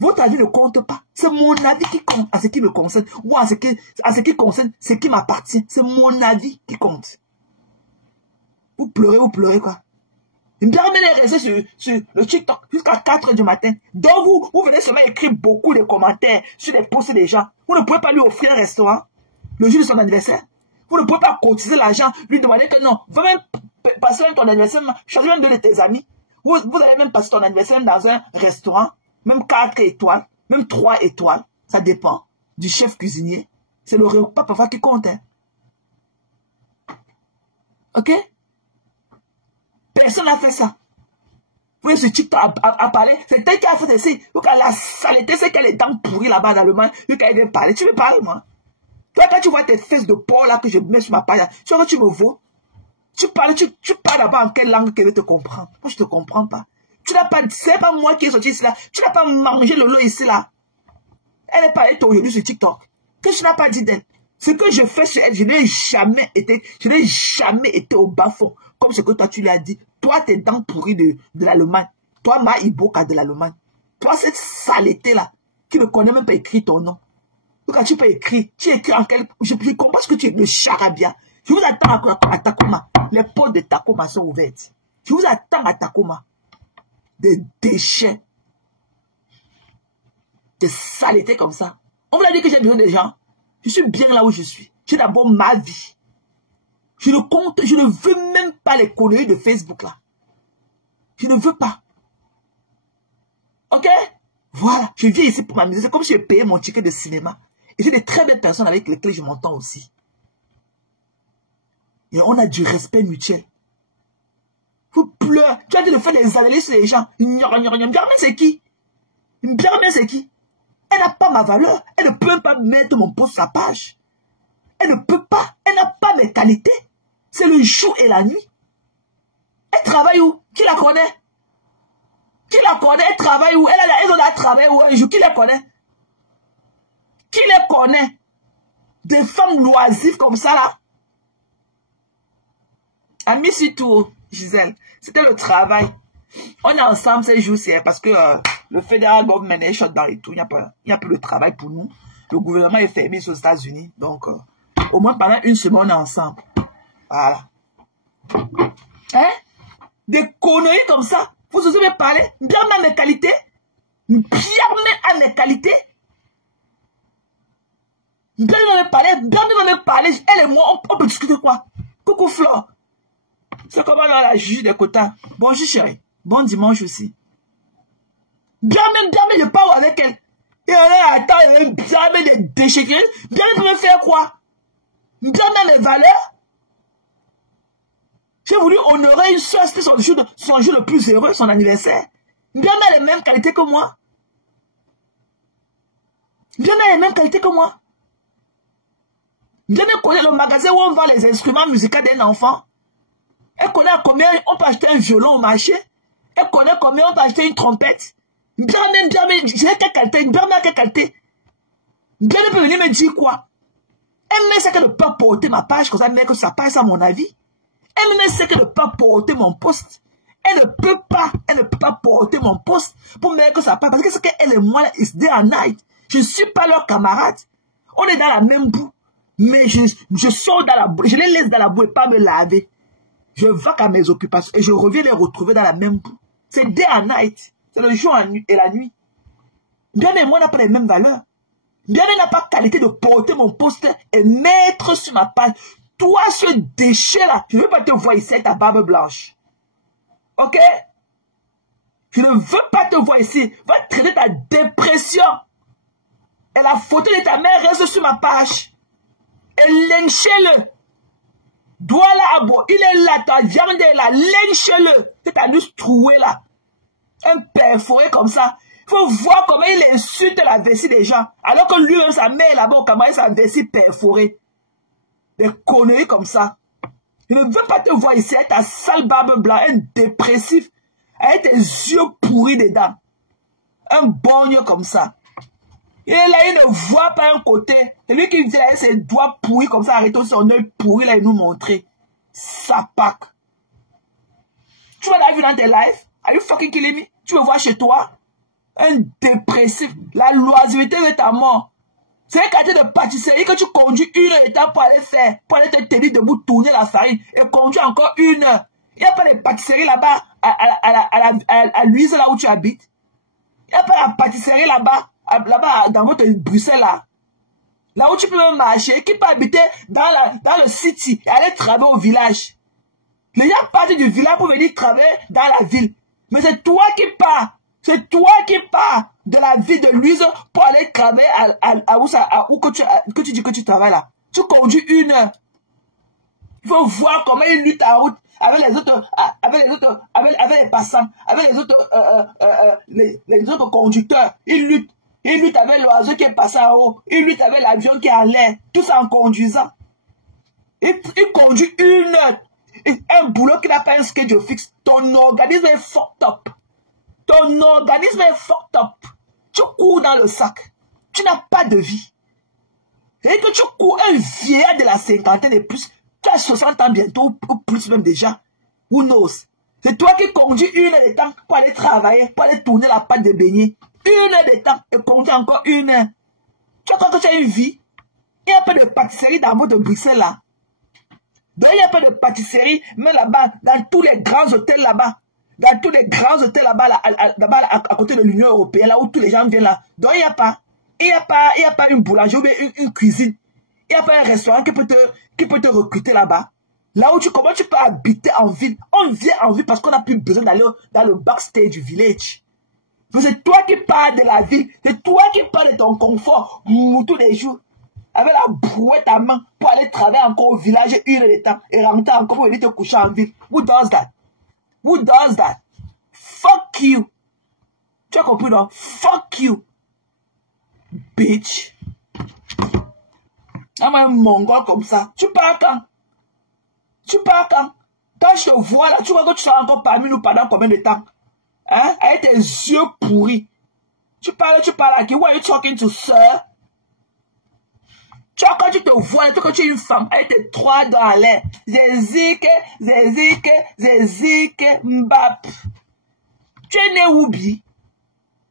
Votre avis ne compte pas. C'est mon avis qui compte à ce qui me concerne. Ou à ce qui concerne ce qui m'appartient. C'est mon avis qui compte. Vous pleurez quoi? Une dernière est restée sur le TikTok jusqu'à 4 h du matin. Donc vous venez seulement écrire beaucoup de commentaires sur les posts des gens. Vous ne pouvez pas lui offrir un restaurant le jour de son anniversaire. Vous ne pouvez pas cotiser l'argent, lui demander que non, va même passer ton anniversaire, choisis un de tes amis. Vous allez même passer ton anniversaire dans un restaurant, même 4 étoiles, même 3 étoiles. Ça dépend du chef cuisinier. C'est le repas parfois qui compte. Hein. Ok? Personne n'a fait ça. Vous voyez ce TikTok à parler. C'est elle qui a fait ça. Donc la saleté, c'est qu'elle est dents pourries là-bas dans le monde. Donc elle vient parler. Tu veux parler, moi? Toi, quand tu vois tes fesses de porc là que je mets sur ma page, tu vois que tu me vaux. Tu parles là-bas en quelle langue qu'elle te comprend? Moi, je te comprends pas. Tu n'as pas, c'est pas moi qui est sorti ici là. Tu n'as pas mangé le lot ici là. Elle est parlée aujourd'hui sur TikTok. Que tu n'as pas dit d'elle. Ce que je fais sur elle, je n'ai jamais été au bas-fond. Comme ce que toi, tu lui as dit. Toi, t'es dents pourries de l'Allemagne. Toi, Ma Iboka de l'Allemagne. Toi, cette saleté-là, qui ne connaît même pas écrit ton nom. Donc, quand tu peux écrire, tu écris en quel... Je comprends ce que tu es, le charabia. Je vous attends à Tacoma. Les portes de Tacoma sont ouvertes. Je vous attends à Tacoma. Des déchets. Des saletés comme ça. On vous a dit que j'ai besoin des gens. Je suis bien là où je suis. J'ai d'abord ma vie. Je ne veux même pas les conneries de Facebook là. Je ne veux pas. Ok? Voilà. Je viens ici pour m'amuser. C'est comme si j'ai payé mon ticket de cinéma. Et j'ai des très belles personnes avec lesquelles je m'entends aussi. Et on a du respect mutuel. Vous pleurez. Tu as dit de faire des analyses sur les gens. Bien c'est qui? Bien c'est qui? Elle n'a pas ma valeur. Elle ne peut pas mettre mon post sur sa page. Elle ne peut pas. Elle n'a pas mes qualités. C'est le jour et la nuit. Elle travaille où? Qui la connaît? Qui la connaît? Elle travaille où? Elle a travaillé où un jour? Qui la connaît? Qui les connaît? Des femmes loisives comme ça là. Amis surtout, Gisèle. C'était le travail. On est ensemble ces jours-ci parce que le federal government est shut down et tout. Il n'y a plus de travail pour nous. Le gouvernement est fermé aux États-Unis. Donc, au moins pendant une semaine, on est ensemble. Voilà. Hein? Des conneries comme ça. Vous osez me parler? Bien à mes qualités? Bien à mes qualités? Bien me parler. Elle et moi, on peut discuter quoi? Coucou Flore. C'est comment là la juge des quotas? Bonjour chérie. Bon dimanche aussi. Bien, je parle avec elle. Et elle attend, bien des déchirés. Bien pour me faire quoi? Bien mes valeurs. J'ai voulu honorer une soeur, c'était son jour le plus heureux, son anniversaire. Bien les mêmes qualités que moi. Bien les mêmes qualités que moi. Bien connaît le magasin où on vend les instruments musicaux d'un enfant. Elle connaît combien on peut acheter un violon au marché. Elle connaît combien on peut acheter une trompette. Bien, j'ai quelle qualité, bien quelle qualité. Bien peut venir me dire quoi. Elle ne sait que ne pas porter ma page comme ça, mais que sa page à mon avis. Elle ne sait que ne pas porter mon poste. Elle ne peut pas porter mon poste pour mettre que ça passe. Parce que c'est qu'elle et moi, là, it's day and night. Je ne suis pas leur camarade. On est dans la même boue. Mais je sors dans la boue. Je les laisse dans la boue et pas me laver. Je vais à mes occupations et je reviens les retrouver dans la même boue. C'est day and night. C'est le jour et la nuit. Bien et moi, on n'a pas les mêmes valeurs. Bien n'a pas qualité de porter mon poste et mettre sur ma page. Toi, ce déchet-là, je ne veux pas te voir ici avec ta barbe blanche. Ok? Je ne veux pas te voir ici. Va traiter ta dépression. Et la photo de ta mère reste sur ma page. Et lynchez-le. Dois là, abo. Il est là, ta viande est là. Lynchez-le. C'est ta nuque trouée là. Un perforé comme ça. Il faut voir comment il insulte la vessie des gens. Alors que lui-même, sa mère là-bas au Cameroun, sa vessie perforée. Des conneries comme ça. Je ne veux pas te voir ici avec ta sale barbe blanche, un dépressif, avec tes yeux pourris dedans. Un borgne comme ça. Il est là, il ne voit pas un côté. C'est lui qui vient avec ses doigts pourris comme ça, arrêter son œil pourri là et nous montrer. Sa pack. Tu vas la vue dans tes lives? Are you fucking killing me? Tu me vois chez toi? Un dépressif. La loisiveté est ta mort. C'est un quartier de pâtisserie que tu conduis 1 heure de temps pour aller faire, pour aller te tenir debout, tourner la farine et conduire encore 1 heure. Il n'y a pas de pâtisserie là-bas à Louise, là où tu habites. Il n'y a pas de pâtisserie là-bas dans votre Bruxelles là. Là où tu peux même marcher, qui peut habiter dans le city et aller travailler au village. Les gens partent du village pour venir travailler dans la ville. Mais c'est toi qui pars. C'est toi qui pars de la ville de Louise pour aller travailler où que tu dis que tu travailles là. Tu conduis 1 heure. Il faut voir comment ils luttent en route avec les autres, avec les passants, avec les autres conducteurs. Ils luttent avec l'oiseau qui est passé en haut. Ils luttent avec l'avion qui est en l'air. Tous en conduisant. Ils conduisent 1 heure. Un boulot qui n'a pas un schedule fixe. Ton organisme est fucked up. Ton organisme est fucked up. Tu cours dans le sac. Tu n'as pas de vie. Et que tu cours un vieillard de la cinquantaine et plus. Tu as 60 ans bientôt, ou plus même déjà. Who knows? C'est toi qui conduis 1 heure de temps pour aller travailler, pour aller tourner la pâte de beignet. 1 heure de temps et conduire encore 1 heure. Tu crois que tu as une vie? Il n'y a pas de pâtisserie dans votre Bruxelles là. Donc il n'y a pas de pâtisserie, mais là-bas, dans tous les grands hôtels là-bas. Dans tous les grands hôtels là-bas, à côté de l'Union européenne, là où tous les gens viennent là. Donc il n'y a pas. Il n'y a pas une boulangerie ou une cuisine. Il n'y a pas un restaurant qui peut te recruter là-bas. Là où comment tu peux habiter en ville? On vient en ville parce qu'on n'a plus besoin d'aller dans le backstage du village. Donc c'est toi qui pars de la ville. C'est toi qui pars de ton confort tous les jours. Avec la brouette à main pour aller travailler encore au village 1 heure de temps et rentrer encore pour venir te coucher en ville. Who does that? Who does that? Fuck you. Tu as compris, non? Fuck you. Bitch. Un mongol comme ça. Tu pars quand? Tu pars quand? Quand je te vois là, tu vois que tu seras encore parmi nous pendant combien de temps? Hein? Avec tes yeux pourris. Tu parles à qui? Who are you talking to, sir? Tu vois, quand tu te vois, que tu es une femme avec tes 3 dans l'air. Zézik, mbap. Tu es né Woubi.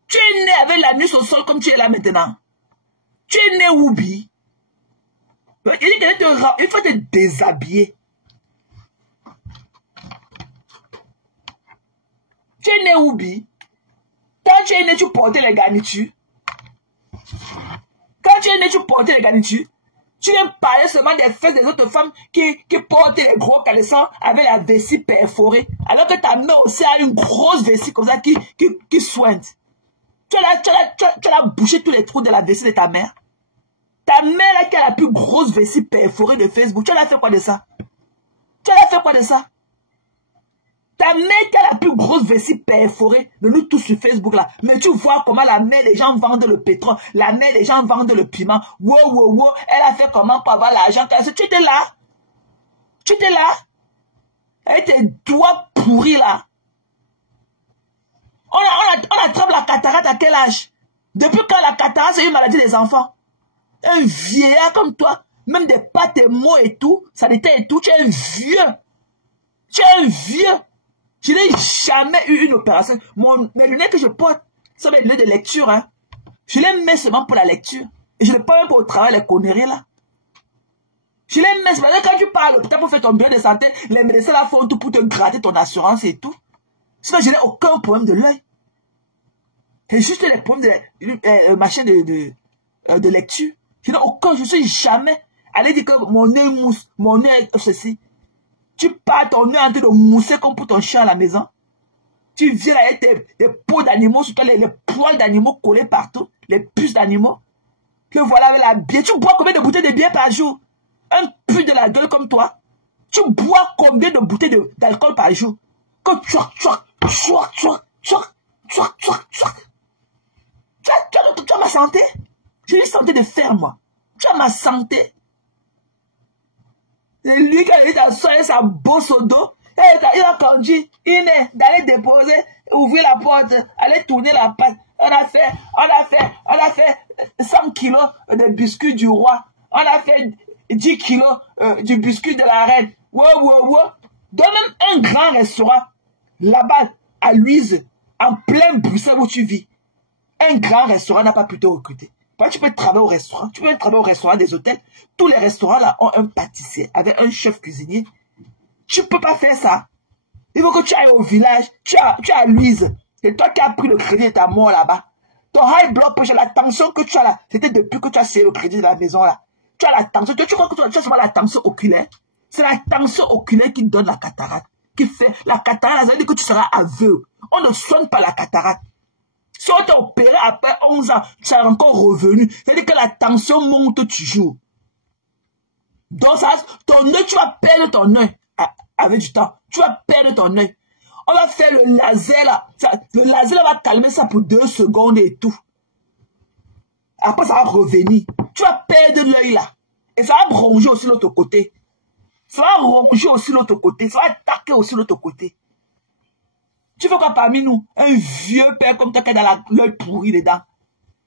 Tu es né avec la nuit au sol comme tu es là maintenant. Tu es né Woubi. Il faut te déshabiller. Tu es né Woubi. Quand tu es né, tu portais les garnitures. Quand tu es né, tu portais les garnitures. Tu viens parler seulement des fesses des autres femmes qui portent les gros caleçons avec la vessie perforée. Alors que ta mère aussi a une grosse vessie comme ça qui soigne. Tu as bouché tous les trous de la vessie de ta mère. Ta mère là qui a la plus grosse vessie perforée de Facebook. Tu as fait quoi de ça? Tu as fait quoi de ça? Ta mère qui a la plus grosse vessie perforée de nous tous sur Facebook là. Mais tu vois comment la mère des gens vendent le pétrole. La mère des gens vendent le piment. Wow. Elle a fait comment pour avoir l'argent? Tu étais là? Tu étais là? Avec tes doigts pourris là. On attrape la cataracte à quel âge? Depuis quand la cataracte c'est une maladie des enfants? Un vieillard comme toi, même des pâtes et mots et tout, ça n'était et tout, tu es un vieux. Tu es un vieux. Je n'ai jamais eu une opération. Mes lunettes que je porte sont mes lunettes de lecture. Hein. Je les mets seulement pour la lecture. Et je ne les pas même pour le travail, les conneries là. Je les mets seulement quand tu parles à l'hôpital pour faire ton bien de santé, les médecins là font tout pour te gratter ton assurance et tout. Sinon, je n'ai aucun problème de l'œil. C'est juste les problèmes de machin de lecture. Je n'ai aucun, je ne suis jamais allé dire que mon œil mousse, mon œil est ceci. Tu pars ton œil en train de mousser comme pour ton chien à la maison. Tu viens avec des peaux d'animaux, surtout les poils d'animaux collés partout, les puces d'animaux. Que voilà avec la bière. Tu bois combien de bouteilles de bière par jour? Un puits de la gueule comme toi. Tu bois combien de bouteilles d'alcool par jour? Que tu as ma santé. J'ai une santé de fer, moi. Tu as ma santé. C'est lui qui a dit à soigner sa bosse au dos. Il a conduit, d'aller déposer, ouvrir la porte, aller tourner la pâte. On a fait 100 kilos de biscuits du roi. On a fait 10 kilos du biscuit de la reine. Wow. Dans même un grand restaurant, là-bas, à Louise, en plein Bruxelles où tu vis, un grand restaurant n'a pas pu te recruter. Tu peux travailler au restaurant, tu peux travailler au restaurant des hôtels. Tous les restaurants là ont un pâtissier avec un chef cuisinier. Tu ne peux pas faire ça. Il faut que tu ailles au village, tu as Louise. C'est toi qui as pris le crédit de ta mort là-bas. Ton high blood pressure, la tension que tu as là, c'était depuis que tu as essayé le crédit de la maison là. Tu as la tension, tu crois que tu as seulement la tension oculaire? C'est la tension oculaire qui donne la cataracte. Qui fait la cataracte, ça veut dire que tu seras aveugle. On ne soigne pas la cataracte. Si on t'a opéré après 11 ans, tu seras encore revenu. C'est-à-dire que la tension monte toujours. Donc ça, ton œil, tu vas perdre ton œil avec du temps. Tu vas perdre ton œil. On va faire le laser là. Le laser là va calmer ça pour 2 secondes et tout. Après ça va revenir. Tu vas perdre l'œil là. Et ça va ronger aussi l'autre côté. Ça va ronger aussi l'autre côté. Ça va attaquer aussi l'autre côté. Tu veux quoi parmi nous? Un vieux père comme toi qui a dans l'œil pourri dedans.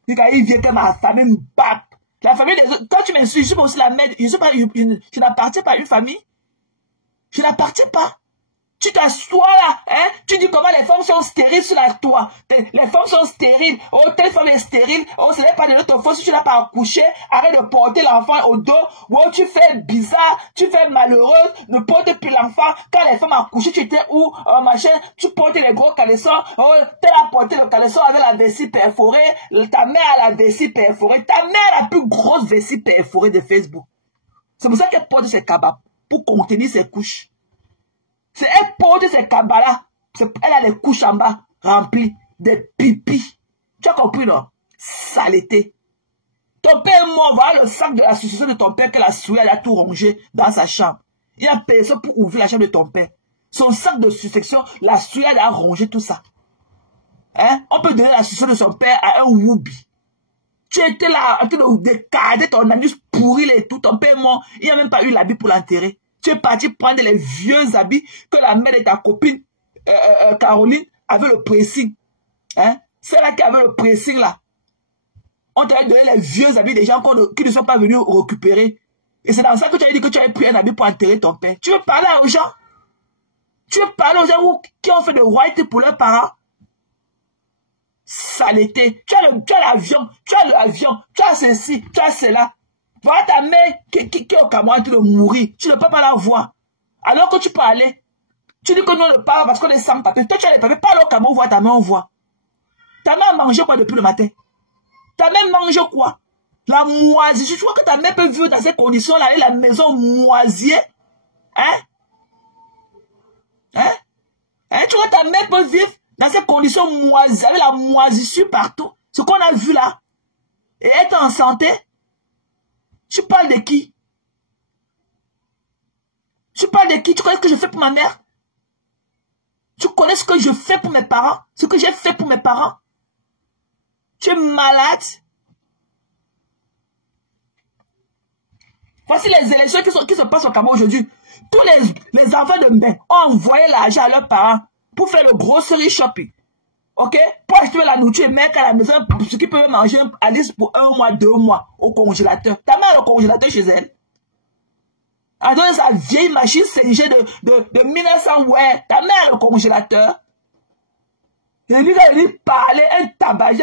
Il vient que ma famille me bat. La famille des autres. Quand tu m'insultes, je suis aussi la mère. Je n'appartiens pas à une famille. Je n'appartiens pas. Tu t'assois là, hein? Tu dis comment les femmes sont stériles sur la toit. Les femmes sont stériles. Oh, telle femme est stérile. Oh, ce n'est pas de notre faute si tu n'as pas accouché. Arrête de porter l'enfant au dos. Oh, tu fais bizarre. Tu fais malheureuse. Ne porte plus l'enfant. Quand les femmes accouchent, tu étais où? Oh, machin. Tu portes les gros caleçons. Oh, tu as porté le caleçon avec la vessie perforée. Ta mère a la vessie perforée. Ta mère a la plus grosse vessie perforée de Facebook. C'est pour ça qu'elle porte ses cabas. Pour contenir ses couches. C'est elle porte ses cabas-là. Elle a les couches en bas remplies de pipis. Tu as compris, non? Saleté. Ton père est mort. Voilà le sac de la succession de ton père que la souris a tout rongé dans sa chambre. Il y a personne pour ouvrir la chambre de ton père. Son sac de succession, la souris a rongé tout ça. Hein? On peut donner la succession de son père à un woubi. Tu étais là en train de décader ton anus pourri et tout. Ton père est mort. Il n'y a même pas eu l'habit pour l'enterrer. Tu es parti prendre les vieux habits que la mère de ta copine, Caroline, avait le pressing. Hein? C'est là qui avait le pressing là. On t'avait donné les vieux habits des gens qui ne sont pas venus récupérer. Et c'est dans ça que tu as dit que tu avais pris un habit pour enterrer ton père. Tu veux parler aux gens? Tu veux parler aux gens qui ont fait de white pour leurs parents? Saleté. Tu as l'avion, tu as ceci, tu as cela. Voilà ta mère qui est au Cameroun en train de mourir. Tu ne peux pas la voir. Alors que tu peux aller. Tu dis que nous on ne parle parce qu'on est sans papier. Toi tu as les papiers. Parle au Cameroun, voir ta mère, on voit. Ta mère a mangé quoi depuis le matin? Ta mère mange quoi? La moisissure. Tu crois que ta mère peut vivre dans ces conditions-là et la maison moisier? Hein? Hein? Hein? Tu vois ta mère peut vivre dans ces conditions moisies, avec la moisissure partout? Ce qu'on a vu là. Et être en santé? Tu parles de qui? Tu parles de qui? Tu connais ce que je fais pour ma mère? Tu connais ce que je fais pour mes parents? Ce que j'ai fait pour mes parents? Tu es malade? Voici les élections qui se passent au Cameroun aujourd'hui. Tous les enfants de Mbé ont envoyé l'argent à leurs parents pour faire le grocery shopping. Ok? Pour acheter la nourriture et mettre à la maison ce qu'ils peuvent manger à l'île pour 1 mois, 2 mois au congélateur. Ta mère a le congélateur chez elle. Elle donne sa vieille machine CNG de 1900 ouais. Ta mère a le congélateur. Et lui, quand il parlait, un tabac,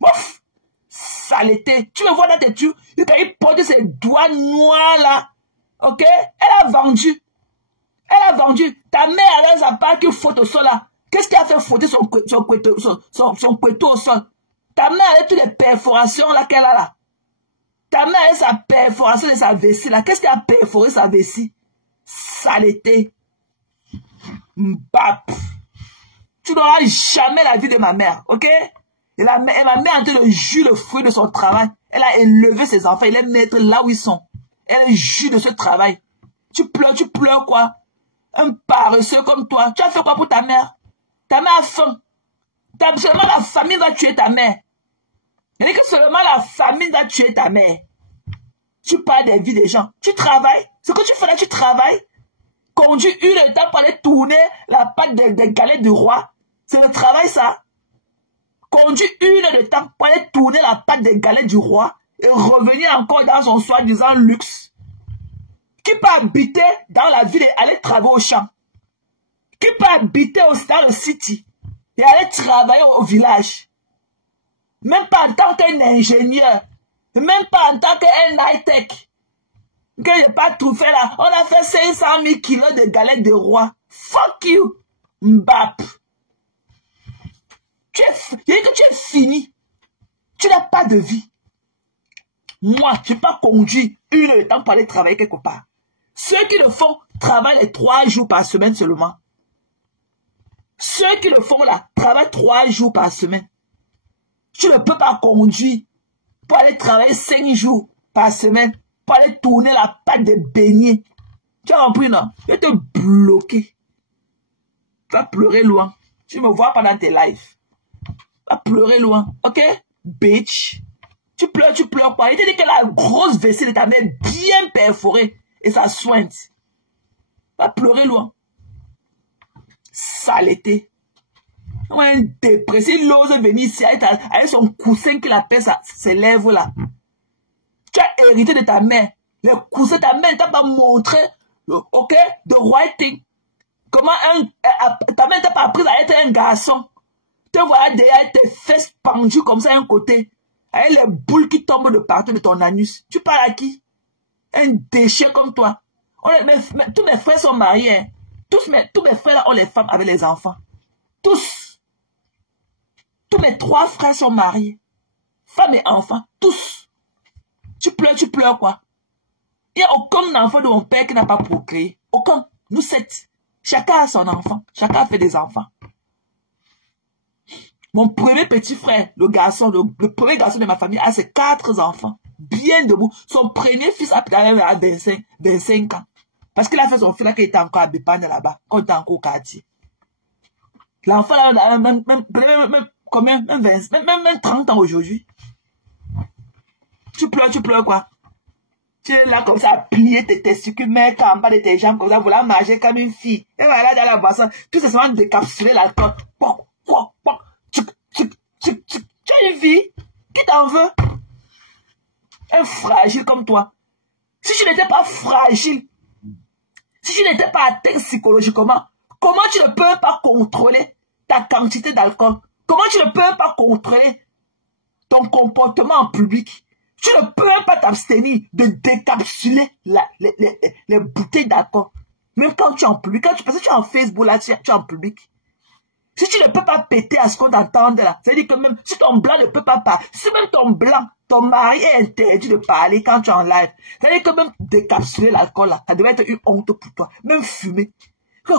mouf, saleté. Tu me vois dans tes tuyaux, quand il porte ses doigts noirs là. Ok? Elle a vendu. Elle a vendu. Ta mère a sa part qui faute au sol là. Qu'est-ce qui a fait frotter son couteau au sol? Ta mère a toutes les perforations là qu'elle a là. Ta mère a sa perforation de sa vessie là. Qu'est-ce qui a perforé sa vessie? Saleté. Mbap. Tu n'auras jamais la vie de ma mère, ok? Et ma mère a en train de jouir le fruit de son travail. Elle a élevé ses enfants, elle les mettre là où ils sont. Elle jouit de ce travail. Tu pleures quoi? Un paresseux comme toi. Tu as fait quoi pour ta mère? Ta mère a faim. Seulement la famille va tuer ta mère. Il dit que seulement la famille va tuer ta mère. Tu parles des vies des gens. Tu travailles. Ce que tu fais là, tu travailles. Conduis une heure de temps pour aller tourner la pâte des galettes du roi. C'est le travail, ça. Conduis une heure de temps pour aller tourner la pâte des galettes du roi et revenir encore dans son soi-disant luxe. Qui peut habiter dans la ville et aller travailler au champ? Qui peut habiter aussi dans le city? et aller travailler au village. Même pas en tant qu'un ingénieur. Même pas en tant qu'un high-tech. Que j'ai pas tout fait là. On a fait 500 000 kilos de galettes de roi. Fuck you. Mbap. Tu es fini. Tu n'as pas de vie. Moi, je n'ai pas conduit 1 heure de temps pour aller travailler quelque part. Ceux qui le font travaillent les 3 jours par semaine seulement. Ceux qui le font là travaillent 3 jours par semaine. Tu ne peux pas conduire pour aller travailler 5 jours par semaine pour aller tourner la pâte de beignet. Tu as compris, non? Je vais te bloquer. Tu vas pleurer loin. Tu me vois pendant tes lives. Tu vas pleurer loin. Ok? Bitch. Tu pleures quoi? Il te dit que la grosse vessie de ta mère est bien perforée et ça soigne. Tu vas pleurer loin. Saleté. Un dépressif, il ose venir ici avec son coussin qu'il appelle ses lèvres là. Tu as hérité de ta mère. Les coussins, ta mère ne t'a pas montré, ok, the right thing. Comment ta mère ne t'a pas appris à être un garçon. Tu vois derrière tes fesses pendues comme ça à un côté. Avec les boules qui tombent de partout de ton anus. Tu parles à qui? Un déchet comme toi. Tous mes frères sont mariés. Hein. Tous mes frères là ont les femmes avec les enfants. Tous. Tous mes 3 frères sont mariés. Femmes et enfants. Tous. Tu pleures quoi? Il n'y a aucun enfant de mon père qui n'a pas procréé. Aucun. Nous 7. Chacun a son enfant. Chacun a fait des enfants. Mon premier petit frère, le garçon, le premier garçon de ma famille, a ses 4 enfants. Bien debout. Son premier fils a 25 ans. Parce qu'il a fait son fils là qui était encore à Bépane là-bas. Quand il était encore au quartier. L'enfant là, a même 30 ans aujourd'hui. Tu pleures quoi? Tu es là comme ça à plier tes testicules, mettre en bas de tes jambes comme ça, vouloir manger comme une fille. Et voilà, dans la boisson, tout ça va décapsuler l'alcool. Tu as une vie? Qui t'en veut? Un fragile comme toi. Si tu n'étais pas fragile, si tu n'étais pas atteint psychologiquement, comment tu ne peux pas contrôler ta quantité d'alcool? Comment tu ne peux pas contrôler ton comportement en public? Tu ne peux même pas t'abstenir de décapsuler les bouteilles d'alcool. Même quand tu es en public, parce que tu es en Facebook, là, tu es en public. Si tu ne peux pas péter à ce qu'on t'entend là, c'est-à-dire que même si ton blanc ne peut pas parler, si même ton blanc, ton mari est interdit de parler quand tu es en live, c'est-à-dire que même décapsuler l'alcool là, ça devrait être une honte pour toi. Même fumer. C'est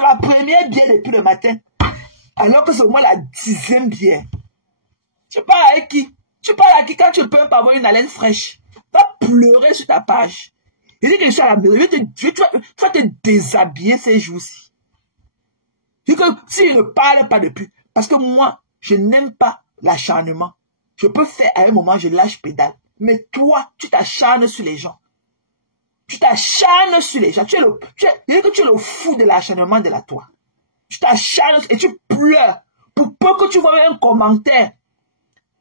la première bière depuis le matin. Alors que c'est moi la 10e bière. Tu parles avec qui? Tu parles à qui quand tu ne peux pas avoir une haleine fraîche? Tu vas pleurer sur ta page. Il dit que je suis à la maison, tu vas te déshabiller ces jours-ci. Il dit que si je ne parle pas depuis, parce que moi, je n'aime pas l'acharnement. Je peux faire à un moment, je lâche pédale. Mais toi, tu t'acharnes sur les gens. Tu t'acharnes sur les gens. Il dit que tu es le fou de l'acharnement de la toi. Tu t'acharnes et tu pleures. Pour peu que tu vois un commentaire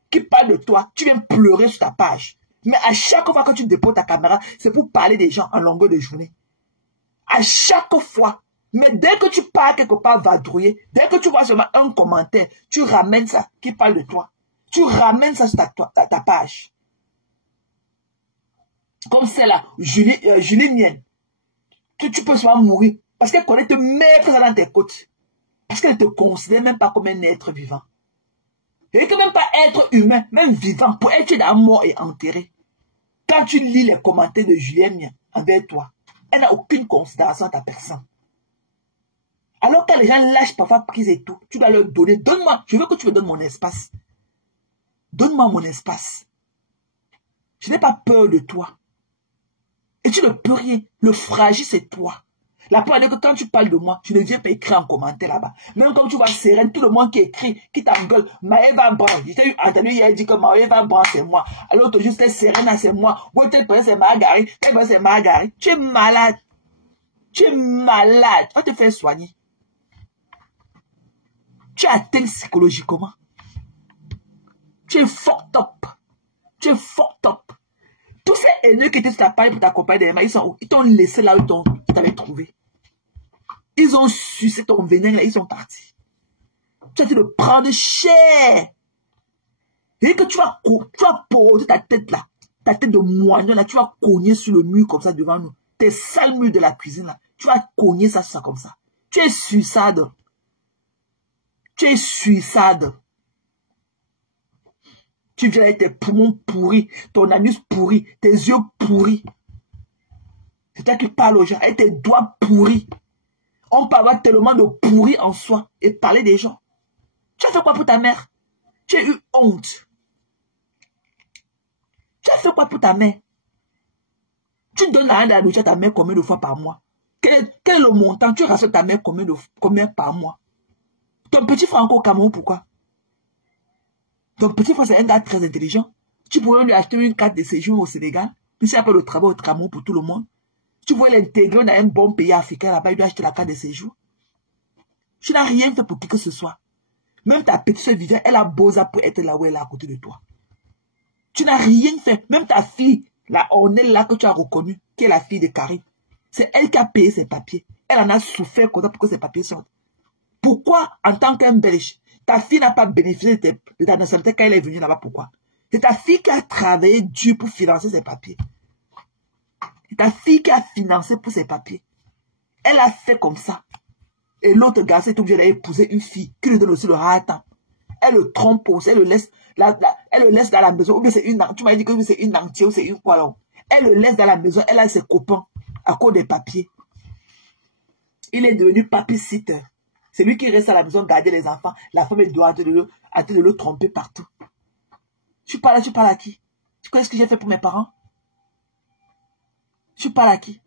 qui parle de toi, tu viens pleurer sur ta page. Mais à chaque fois que tu déposes ta caméra, c'est pour parler des gens en longueur de journée. À chaque fois. Mais dès que tu pars quelque part vadrouiller, dès que tu vois seulement un commentaire, tu ramènes ça qui parle de toi. Tu ramènes ça sur ta page. Comme celle-là, Julie Mienne. Tu peux souvent mourir parce qu'elle connaît te mettre dans tes côtes. Parce qu'elle ne te considère même pas comme un être vivant. Et que même pas être humain, même vivant, pour être dans mort et enterré. Quand tu lis les commentaires de Julien envers toi, elle n'a aucune considération à ta personne. Alors que les gens lâchent parfois prise et tout, tu dois leur donner. Donne-moi, je veux que tu me donnes mon espace. Donne-moi mon espace. Je n'ai pas peur de toi. Et tu ne peux rien. Le fragile, c'est toi. La preuve est que quand tu parles de moi, tu ne viens pas écrire en commentaire là-bas. Même comme tu vois Sérène, tout le monde qui écrit, qui t'engueule, Maëva Brand. J'ai entendu hier dire que Maëva Brand c'est moi. Alors l'autre jour c'était Sérène, c'est moi. Ou peut-être c'est Marguerite, peut-être c'est Marguerite. Tu es malade. Tu es malade. Va te faire soigner. Tu es atteint psychologiquement. Tu es fucked up. Tu es fucked up. Tous ces haineux qui étaient sur ta page pour t'accompagner des mains, ils t'ont laissé là où ils t'avaient trouvé. Ils ont sucé ton venin, là, ils sont partis. Tu as dû le prendre cher. Et que tu vas poser ta tête là, ta tête de moignon là, tu vas cogner sur le mur comme ça devant nous. Tes sales murs de la cuisine là, tu vas cogner ça comme ça. Tu es suissade. Tu es suissade. Tu viens avec tes poumons pourris, ton anus pourri, tes yeux pourris. C'est toi qui parles aux gens, avec tes doigts pourris. On peut avoir tellement de pourris en soi et parler des gens. Tu as fait quoi pour ta mère? Tu as eu honte. Tu as fait quoi pour ta mère? Tu donnes à la nourriture à ta mère combien de fois par mois? Quel est le montant? Tu rassures ta mère combien par mois? Ton petit frère encore au Cameroun, pourquoi? Ton petit frère, c'est un gars très intelligent. Tu pourrais lui acheter une carte de séjour au Sénégal. Puis c'est après le travail au Cameroun pour tout le monde. Tu pourrais l'intégrer dans un bon pays africain là-bas, il lui acheter la carte de séjour. Tu n'as rien fait pour qui que ce soit. Même ta petite soeur Viviane, elle a beau ça pour être là où elle est à côté de toi. Tu n'as rien fait. Même ta fille, la Ornelle là que tu as reconnue, qui est la fille de Karine, c'est elle qui a payé ses papiers. Elle en a souffert pour que ses papiers sortent. Pourquoi, en tant qu'un Belge, ta fille n'a pas bénéficié de ta nationalité quand elle est venue là-bas? Pourquoi? C'est ta fille qui a travaillé dur pour financer ses papiers. C'est ta fille qui a financé pour ses papiers. Elle a fait comme ça. Et l'autre garçon est obligé d'épouser une fille qui lui donne aussi le raton. Elle le trompe aussi, elle le laisse dans la maison. Ou bien c'est une, tu m'as dit que c'est une entière ou c'est une quoi là. Elle le laisse dans la maison, elle a ses copains à cause des papiers. Il est devenu papy-sitter. C'est lui qui reste à la maison garder les enfants. La femme doit de le tromper partout. Tu parles à qui? Tu connais ce que j'ai fait pour mes parents? Tu parles à qui?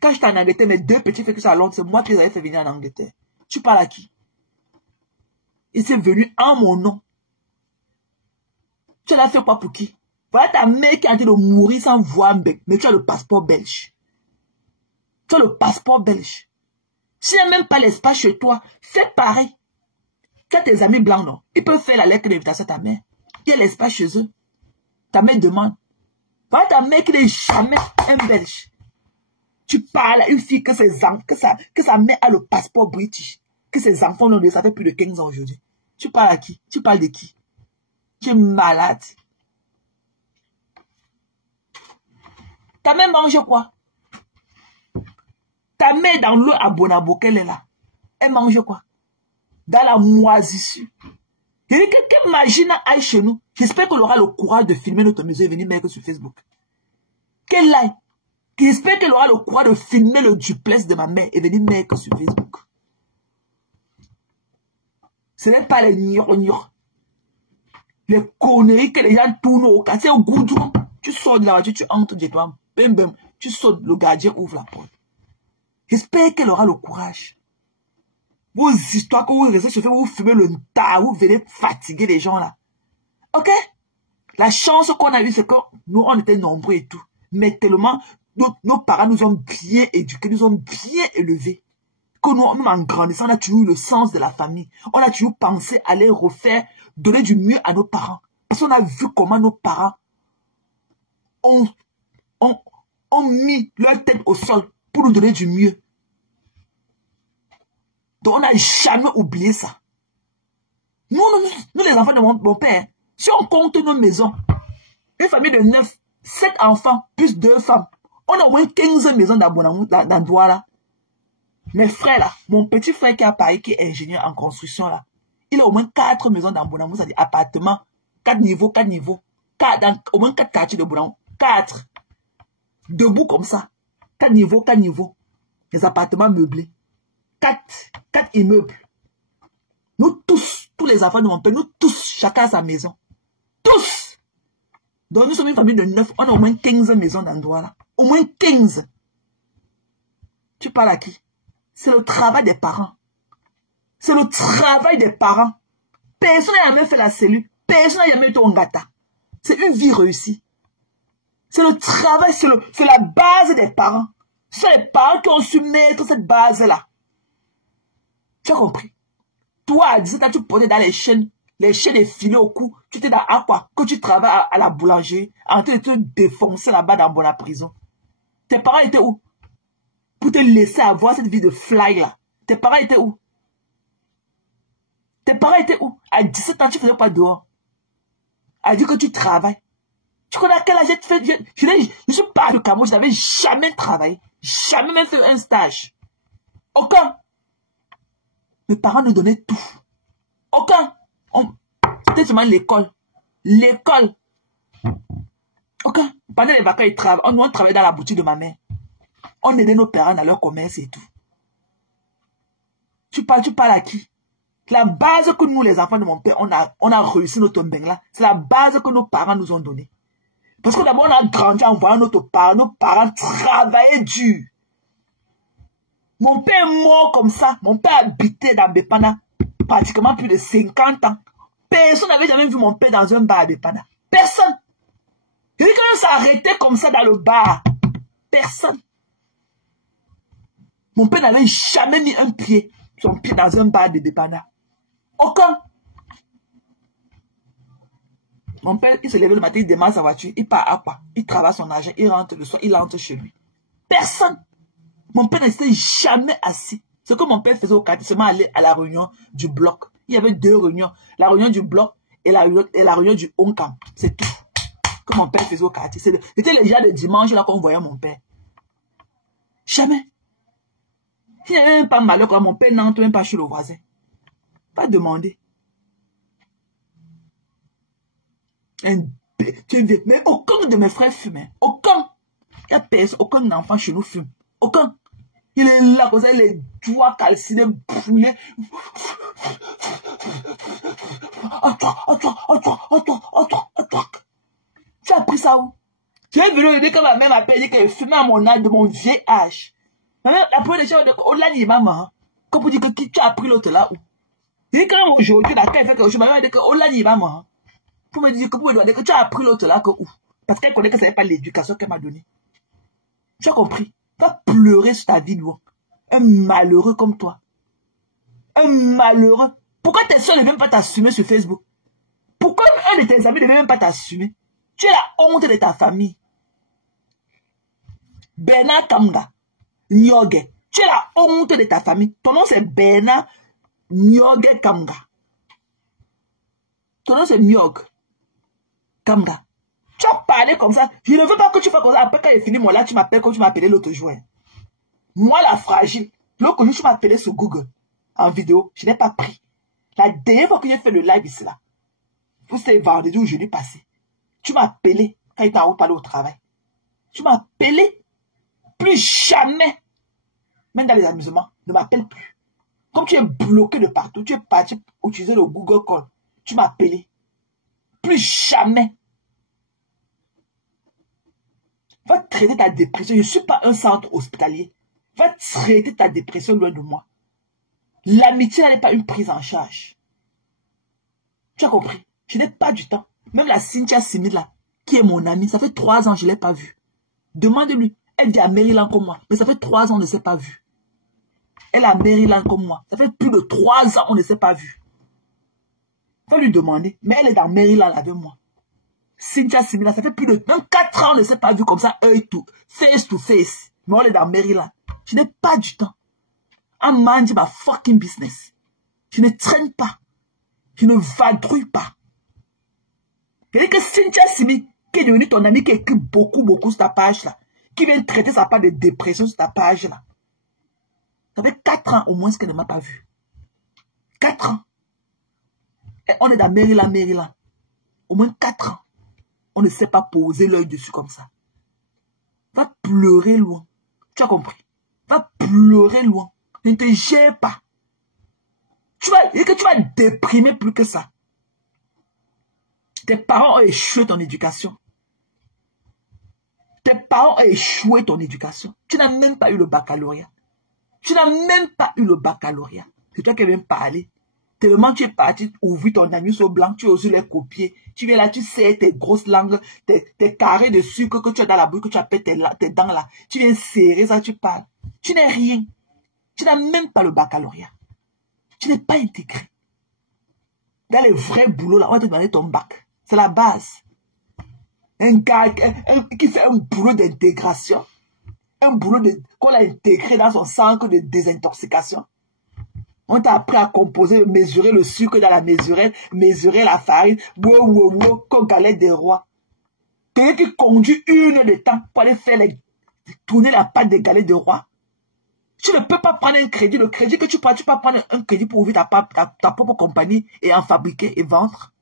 Quand j'étais en Angleterre, mes deux petits frères qui sont à Londres, c'est moi qui les avais fait venir en Angleterre. Tu parles à qui? Il s'est venu en mon nom. Tu l'as fait quoi pour qui? Voilà ta mère qui a dit de mourir sans voir un bec. Mais tu as le passeport belge. Tu as le passeport belge. S'il n'y a même pas l'espace chez toi, fais pareil. Tu as tes amis blancs, non? Ils peuvent faire la lettre d'invitation à ta mère. Il y a l'espace chez eux. Ta mère demande. Voilà ta mère qui n'est jamais un belge. Tu parles à une fille que sa mère a le passeport british. Que ses enfants l'ont ça fait plus de 15 ans aujourd'hui. Tu parles à qui? Tu parles de qui? Tu es malade. Ta mère mange quoi? Ta mère dans l'eau à Bonabo qu'elle est là. Elle mange quoi? Dans la moisissure. Il y a quelqu'un imagine aille chez nous. J'espère qu'elle aura le courage de filmer notre maison et venir mettre sur Facebook. Qu'elle aille. J'espère qu'elle aura le courage de filmer le duplex de ma mère et venir mettre sur Facebook. Ce n'est pas les gnor. Les conneries que les gens tournent au cas. C'est un goudron. Tu sors de la voiture, tu entres chez toi. Bim, bim. Tu sautes, le gardien ouvre la porte. J'espère qu'elle aura le courage. Vos histoires que vous restez sur Facebook, vous fumez le tas, vous venez fatiguer les gens là. Ok? La chance qu'on a eue, c'est que nous, on était nombreux et tout. Mais tellement, nos parents nous ont bien éduqués, nous ont bien élevés. Que nous, même en grandissant, on a toujours eu le sens de la famille. On a toujours pensé aller refaire, donner du mieux à nos parents. Parce qu'on a vu comment nos parents ont mis leur tête au sol pour nous donner du mieux. Donc on n'a jamais oublié ça. Nous les enfants de mon père, si on compte nos maisons, une famille de 9, 7 enfants, plus 2 femmes, on a au moins 15 maisons dans Douala. Mes frères là, mon petit frère qui est à Paris, qui est ingénieur en construction là, il a au moins 4 maisons dans Bonamou, c'est-à-dire appartements, 4 niveaux, au moins 4 quartiers de Bonamou, 4. Debout comme ça, 4 niveaux, les appartements meublés, 4 immeubles. Nous tous les enfants de mon père, nous tous, chacun à sa maison. Tous. Donc nous sommes une famille de 9, on a au moins 15 maisons dans Douala. Au moins 15. Tu parles à qui? C'est le travail des parents. C'est le travail des parents. Personne n'a jamais fait la cellule. Personne n'a jamais été en gata. C'est une vie réussie. C'est le travail, c'est la base des parents. C'est les parents qui ont su mettre cette base-là. Tu as compris? Toi, à 17 ans, tu portais dans les chaînes effilées au cou. Tu étais dans quoi? Que tu travailles à la boulangerie, en train de te défoncer là-bas dans la prison. Tes parents étaient où? pour te laisser avoir cette vie de fly là. Tes parents étaient où? Tes parents étaient où? À 17 ans, tu ne faisais pas dehors. À dire que tu travailles. Tu connais à quel âge j'ai fait? Je suis pas de Cameroun, je n'avais jamais travaillé. Jamais même fait un stage. Aucun. Mes parents nous donnaient tout. Aucun. C'était seulement l'école. L'école. Aucun. Pendant les vacances, on travaillait dans la boutique de ma mère. On aidait nos parents dans leur commerce et tout. Tu parles à qui? La base que nous, les enfants de mon père, on a réussi notre là. C'est la base que nos parents nous ont donnée. Parce que d'abord, on a grandi en voyant nos parents travaillaient dur. Mon père est mort comme ça. Mon père habitait dans Bepana pratiquement plus de 50 ans. Personne n'avait jamais vu mon père dans un bar à Bepana. Personne. Quelqu'un s'arrêtait comme ça dans le bar. Personne. Mon père n'avait jamais mis son pied dans un bar de Bepana. Aucun. Mon père, il se lève le matin, il démarre sa voiture, il part à quoi? Il travaille son argent, il rentre le soir, il rentre chez lui. Personne. Mon père ne s'est jamais assis. Ce que mon père faisait au quartier, c'est aller à la réunion du bloc. Il y avait 2 réunions. La réunion du bloc et la réunion du Oncam. C'est tout que mon père faisait au quartier. C'était les jours de dimanche là qu'on voyait mon père. Jamais. Il n'y avait même pas malheur quand mon père n'entre même pas chez le voisin. Pas demander. Mais aucun de mes frères fume. Aucun. Il n'y a personne, aucun enfant chez nous fume. Aucun. Il est là, comme ça, les doigts calcinés, brûlés. Tu as pris ça où? Tu es venu dire que ma mère m'appelle, dit qu'elle fumait à mon âge, de mon vieil âge. La première des choses, on l'a dit, maman. Comme pour dire que tu as pris l'autre là où? Il dit que aujourd'hui, la caille fait que je m'avais dit que on l'a dit, maman. Pour me dire que tu as appris l'autre là que où? Parce qu'elle connaît que ce n'est pas l'éducation qu'elle m'a donnée. Tu as compris? Va pleurer sur ta vie, loin. Un malheureux comme toi. Un malheureux. Pourquoi tes soeurs ne viennent pas t'assumer sur Facebook? Pourquoi un de tes amis ne vient même pas t'assumer? Tu es la honte de ta famille. Bernard Kamga, Nyoge. Tu es la honte de ta famille. Ton nom c'est Bernard Nyoge Kamga. Ton nom c'est Nyog Kamga. Tu as parlé comme ça. Je ne veux pas que tu fasses comme ça. Après, quand il finit mon là, tu m'appelles comme tu m'as appelé l'autre jour. Moi, la fragile. L'autre jour, tu m'as appelé sur Google. En vidéo. Je n'ai pas pris. La dernière fois que j'ai fait le live ici, là. Vous savez, vendredi ou jeudi passé. Tu m'as appelé quand il était en haut parler au travail. Tu m'as appelé. Plus jamais. Même dans les amusements. Ne m'appelle plus. Comme tu es bloqué de partout. Tu es parti utiliser le Google Call. Tu m'as appelé. Plus jamais. Va traiter ta dépression. Je ne suis pas un centre hospitalier. Va traiter ta dépression loin de moi. L'amitié n'est pas une prise en charge. Tu as compris? Je n'ai pas du temps. Même la Cynthia Simila, qui est mon amie, ça fait 3 ans que je ne l'ai pas vue. Demande-lui. Elle vit à Maryland comme moi. Mais ça fait 3 ans qu'on ne s'est pas vu. Elle est à Maryland comme moi. Ça fait plus de 3 ans qu'on ne s'est pas vu. Va lui demander. Mais elle est dans Maryland avec moi. Cynthia Simila, ça fait plus de même 4 ans, on ne s'est pas vu comme ça, face to face. Mais on est dans Maryland. Je n'ai pas du temps. I'm minding my fucking business. Je ne traîne pas. Je ne vadrouille pas. C'est-à-dire que Cynthia Simila, qui est devenue ton amie, qui écrit beaucoup sur ta page là, qui vient traiter sa part de dépression sur ta page là. Ça fait 4 ans au moins qu'elle ne m'a pas vu. 4 ans. Et on est dans Maryland. Au moins 4 ans. On ne sait pas poser l'œil dessus comme ça. Va pleurer loin. Tu as compris? Va pleurer loin. Ne te gère pas. Tu vas déprimer plus que ça. Tes parents ont échoué ton éducation. Tes parents ont échoué ton éducation. Tu n'as même pas eu le baccalauréat. Tu n'as même pas eu le baccalauréat. C'est toi qui viens parler. Tellement tu es parti ouvrir ton anus au blanc, tu oses les copier. Tu viens là, tu sais tes grosses langues, tes carrés de sucre que tu as dans la bouche, que tu appelles tes dents là. Tu viens serrer ça, tu parles. Tu n'es rien. Tu n'as même pas le baccalauréat. Tu n'es pas intégré. Dans les vrais boulots là, on va te demander ton bac. C'est la base. Un gars qui fait un boulot d'intégration. Un boulot qu'on a intégré dans son centre de désintoxication. On t'a appris à composer, mesurer le sucre dans la mesurette, mesurer la farine, comme galette des rois. Quelqu'un qui conduit 1 heure de temps pour aller faire tourner la pâte des galettes de roi. Tu ne peux pas prendre un crédit. Le crédit que tu prends, tu peux prendre un crédit pour ouvrir ta propre compagnie et en fabriquer et vendre.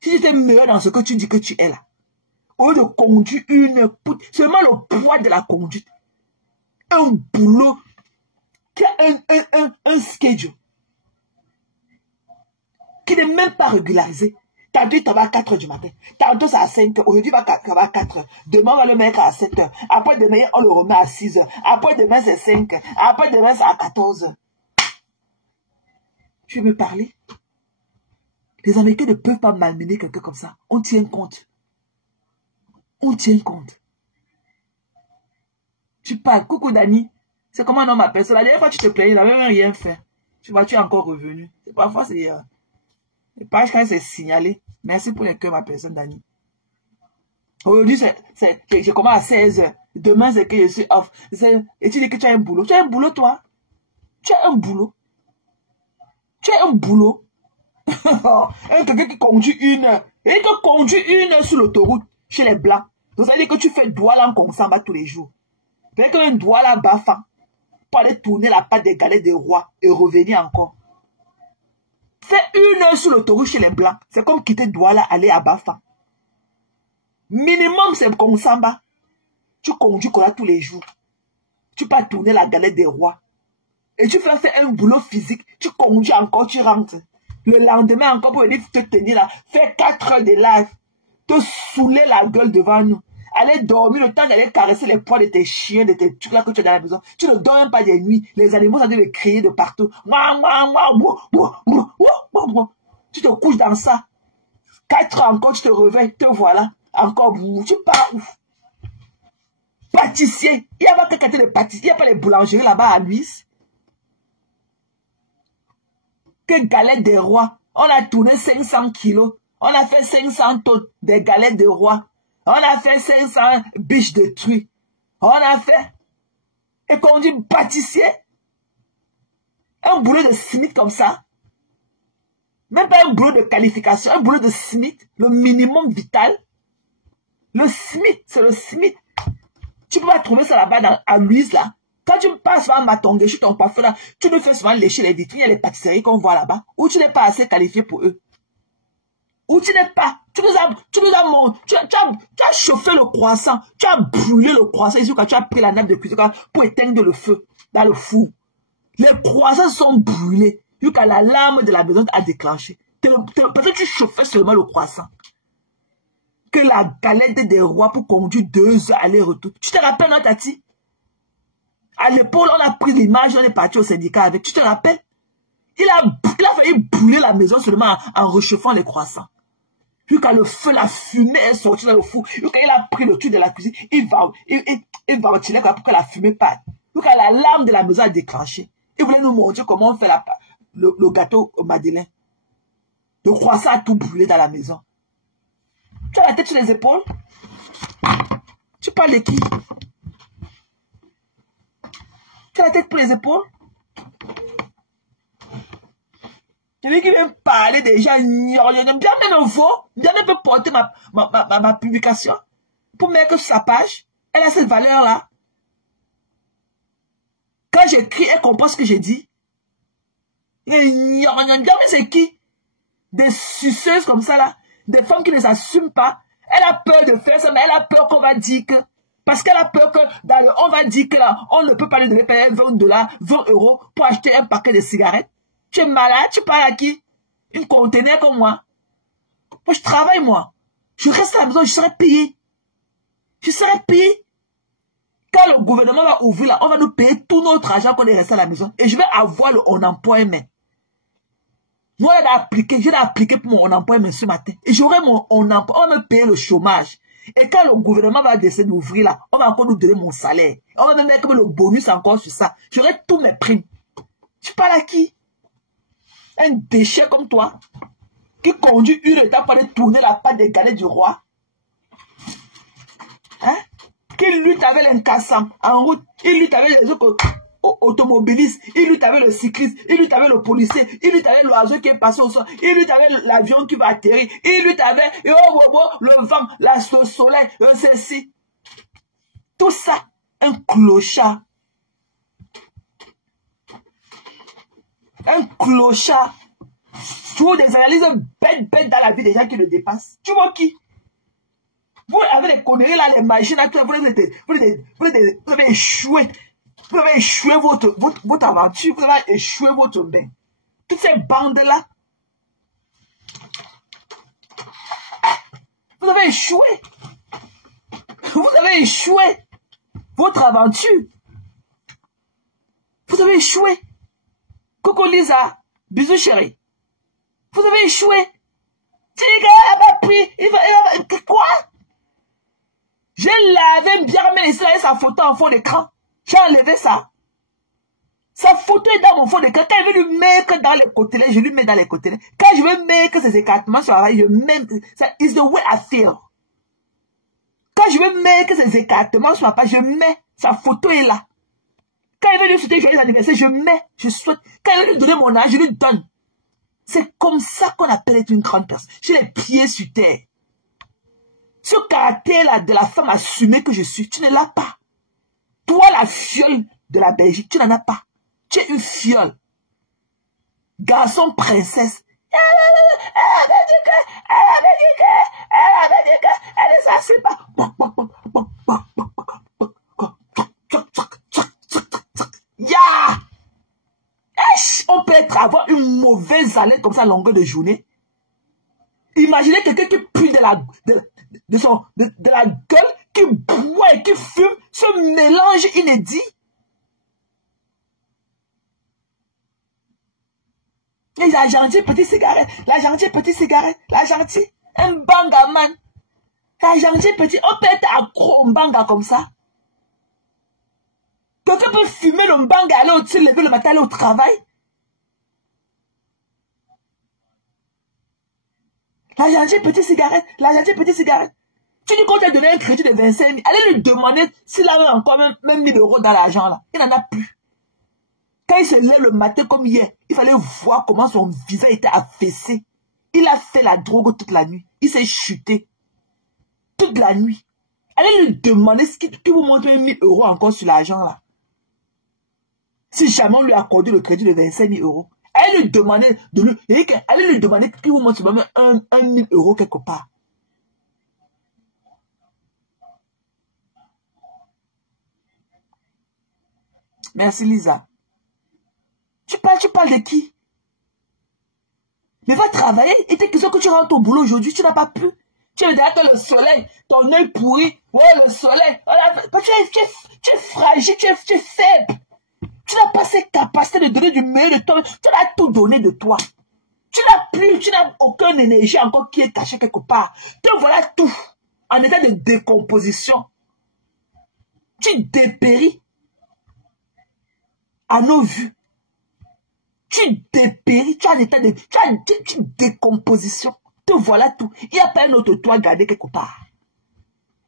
Si tu étais meilleur dans ce que tu dis que tu es là, au lieu de conduire seulement le poids de la conduite, un boulot qui a un schedule qui n'est même pas régularisé. Tantôt, il travaille à 4 heures du matin. Tantôt, c'est à 5 heures. Aujourd'hui, il va travailler à 4 heures. Demain, on va le mettre à 7 heures. Après, demain, on le remet à 6 heures. Après, demain, c'est 5 heures. Après, demain, c'est à 14 heures. Tu veux me parler? Les Américains ne peuvent pas malmener quelqu'un comme ça. On tient compte. On tient compte. Tu parles. Coucou, Dani. C'est comment un homme appelle ça? La dernière fois, tu te plaignais, il n'avait même rien fait. Tu vois, tu es encore revenu. Parfois, c'est... les pages, quand c'est signalé. Merci pour les cœurs, ma personne, Dani. Aujourd'hui, je commence à 16 heures. Demain, c'est que je suis off. Et tu dis que tu as un boulot. Tu as un boulot, toi? Tu as un boulot? Tu as un boulot? Quelqu'un qui conduit 1 heure. Et qui conduit 1 heure sur l'autoroute chez les Blancs. Donc, ça veut dire que tu fais Douala en Konsamba tous les jours. Peut-être qu'un Douala Bafan pour aller tourner la pâte des galets des rois et revenir encore. Fais 1 heure sur l'autoroute chez les Blancs. C'est comme quitter Douala, aller à Bafan. Minimum, c'est Konsamba. Tu conduis quoi tous les jours. Tu peux tourner la galette des rois. Et tu fais un boulot physique. Tu conduis encore, tu rentres. Le lendemain encore pour venir te tenir là. Fais 4 heures de live. Te saouler la gueule devant nous. Aller dormir le temps d'aller caresser les poils de tes chiens, de tes trucs là que tu as dans la maison. Tu ne dors même pas des nuits. Les animaux sont en train de crier de partout. Tu te couches dans ça. 4 heures encore, tu te réveilles, te voilà. Encore, tu pars ouf. Pâtissier. Il n'y a pas quelqu'un de pâtissier. Il n'y a pas les boulangeries là-bas à Luis. Que galette des rois. On a tourné 500 kilos. On a fait 500 tonnes des galettes de rois. On a fait 500 biches de truies. On a fait. Et qu'on dit pâtissier. Un boulot de SMIC comme ça. Même pas un boulot de qualification. Un boulot de SMIC. Le minimum vital. Le SMIC. C'est le SMIC. Tu peux pas trouver ça là-bas à Louise là. Quand tu passes par Matongé, chez ton coiffeur là, tu nous fais souvent lécher les vitrines et les pâtisseries qu'on voit là-bas. Ou tu n'es pas assez qualifié pour eux. Ou tu n'es pas. Tu as chauffé le croissant. Tu as brûlé le croissant. Et quand tu as pris la nappe de cuisson pour éteindre le feu dans le four. Les croissants sont brûlés. Jusqu'à la lame de la maison a déclenché. Parce que tu chauffais seulement le croissant. Que la galette des rois pour conduire 2 heures aller-retour. Tu te rappelles, non, Tati? À l'épaule, on a pris l'image, on est parti au syndicat avec. Tu te rappelles? Il a failli brûler la maison seulement en réchauffant les croissants. Puis quand le feu, la fumée est sortie dans le four, puis quand il a pris le tuyau de la cuisine, il ventilait pour que la fumée parte. Puis quand la lame de la maison a déclenché, il voulait nous montrer comment on fait le gâteau au Madeleine. Le croissant a tout brûlé dans la maison. Tu as la tête sur les épaules? Tu parles de qui? Tu as la tête pour les épaules? Celui qui vient parler des gens, jamais ne vaut, jamais peut porter ma publication pour mettre sur sa page. Elle a cette valeur-là. Quand j'écris, elle comprend ce que j'ai dit. Jamais c'est qui? Des suceuses comme ça là, des femmes qui ne s'assument pas. Elle a peur de faire ça, mais elle a peur qu'on va dire que, parce qu'elle a peur que, on va dire que là, on ne peut pas lui donner payer $20, 20 euros pour acheter un paquet de cigarettes. Tu es malade, tu parles à qui? Une conteneur comme moi. Moi, je travaille, moi. Je reste à la maison, je serai payé. Je serai payé. Quand le gouvernement va ouvrir là, on va nous payer tout notre argent qu'on est resté à la maison. Et je vais avoir le on-employment. Moi, j'ai appliqué pour mon on-employment ce matin. Et j'aurai mon on-employment. On va me payer le chômage. Et quand le gouvernement va décider d'ouvrir là, on va encore nous donner mon salaire. On va me mettre le bonus encore sur ça. J'aurai tous mes primes. Tu parles à qui? Un déchet comme toi, qui conduit une étape pour aller tourner la pâte des galets du roi. Hein? qui lutte avec l'incassant en route, il lutte avec les autres automobilistes, il lutte avec le cycliste, il lutte avec le policier, il lutte avec l'oiseau qui est passé au sol, il lutte avec l'avion qui va atterrir, il lutte avec le vent, le soleil, ceci. Tout ça, un clochard. Un clochard. Tu vois des analyses bêtes dans la vie des gens qui le dépassent. Tu vois qui? Vous avez des conneries là, les machines là, vous avez échoué. Vous avez échoué votre aventure, vous avez échoué votre bain. Toutes ces bandes-là, vous avez échoué. Vous avez échoué votre aventure. Vous avez échoué. Coco Lisa, bisous chérie. Vous avez échoué. Tu dis qu'elle va pris. Quoi? J'ai lavé bien mais sa photo en fond d'écran. J'ai enlevé ça. Sa photo est dans mon fond d'écran. Quand je veux lui mettre dans les côtés, je lui mets dans les côtés. Quand je veux mettre ses écartements sur la rail, je mets. Ça is the way I feel. Quand je veux mettre ses écartements sur la page, je mets. Sa photo est là. Quand je veux lui souhaiter joyeux anniversaire, je mets. Je souhaite. Quand je veux lui donner mon âge, je lui donne. C'est comme ça qu'on appelle être une grande personne. J'ai les pieds sur terre. Ce caractère-là de la femme assumée que je suis, tu ne l'as pas. Toi, la fiole de la Belgique, tu n'en as pas. Tu es une fiole. Garçon, princesse. Elle est assez pas. Ya! On peut avoir une mauvaise haleine comme ça à longueur de journée. Imaginez quelqu'un qui pue de la gueule, qui boit et qui fume, ce mélange inédit. Et la gentille petite cigarette, la gentille petite cigarette, la gentille, un banga man. La gentille petite, on peut être accro au banga comme ça. Quelqu'un peut fumer le banga, aller au-dessus, lever le matin, aller au travail. La gentille petite cigarette, la gentille petite cigarette. Tu dis qu'on t'a donné un crédit de 25 000. Allez lui demander s'il a encore même 1 000 € dans l'argent là. Il n'en a plus. Quand il se lève le matin comme hier, il fallait voir comment son visage était affaissé. Il a fait la drogue toute la nuit. Il s'est chuté. Toute la nuit. Allez lui demander ce qui vous montre 1 000 € encore sur l'argent là. Si jamais on lui a accordé le crédit de 25 000 €. Allez lui demander allez lui demander qu'il vous montre même 1 000 € quelque part. Merci Lisa. Tu parles de qui? Mais va travailler. Il était question que tu rentres au boulot aujourd'hui, tu n'as pas pu. Tu es derrière le soleil, ton œil pourri. Ouais, le soleil. Tu es fragile, tu es faible. Tu n'as pas cette capacité de donner du meilleur de toi. Tu as tout donné de toi. Tu n'as aucune énergie encore qui est cachée quelque part. Te voilà tout en état de décomposition. Tu dépéris à nos vues. Tu dépéris, tu as un état de décomposition. Te voilà tout. Il n'y a pas un autre toi gardé quelque part.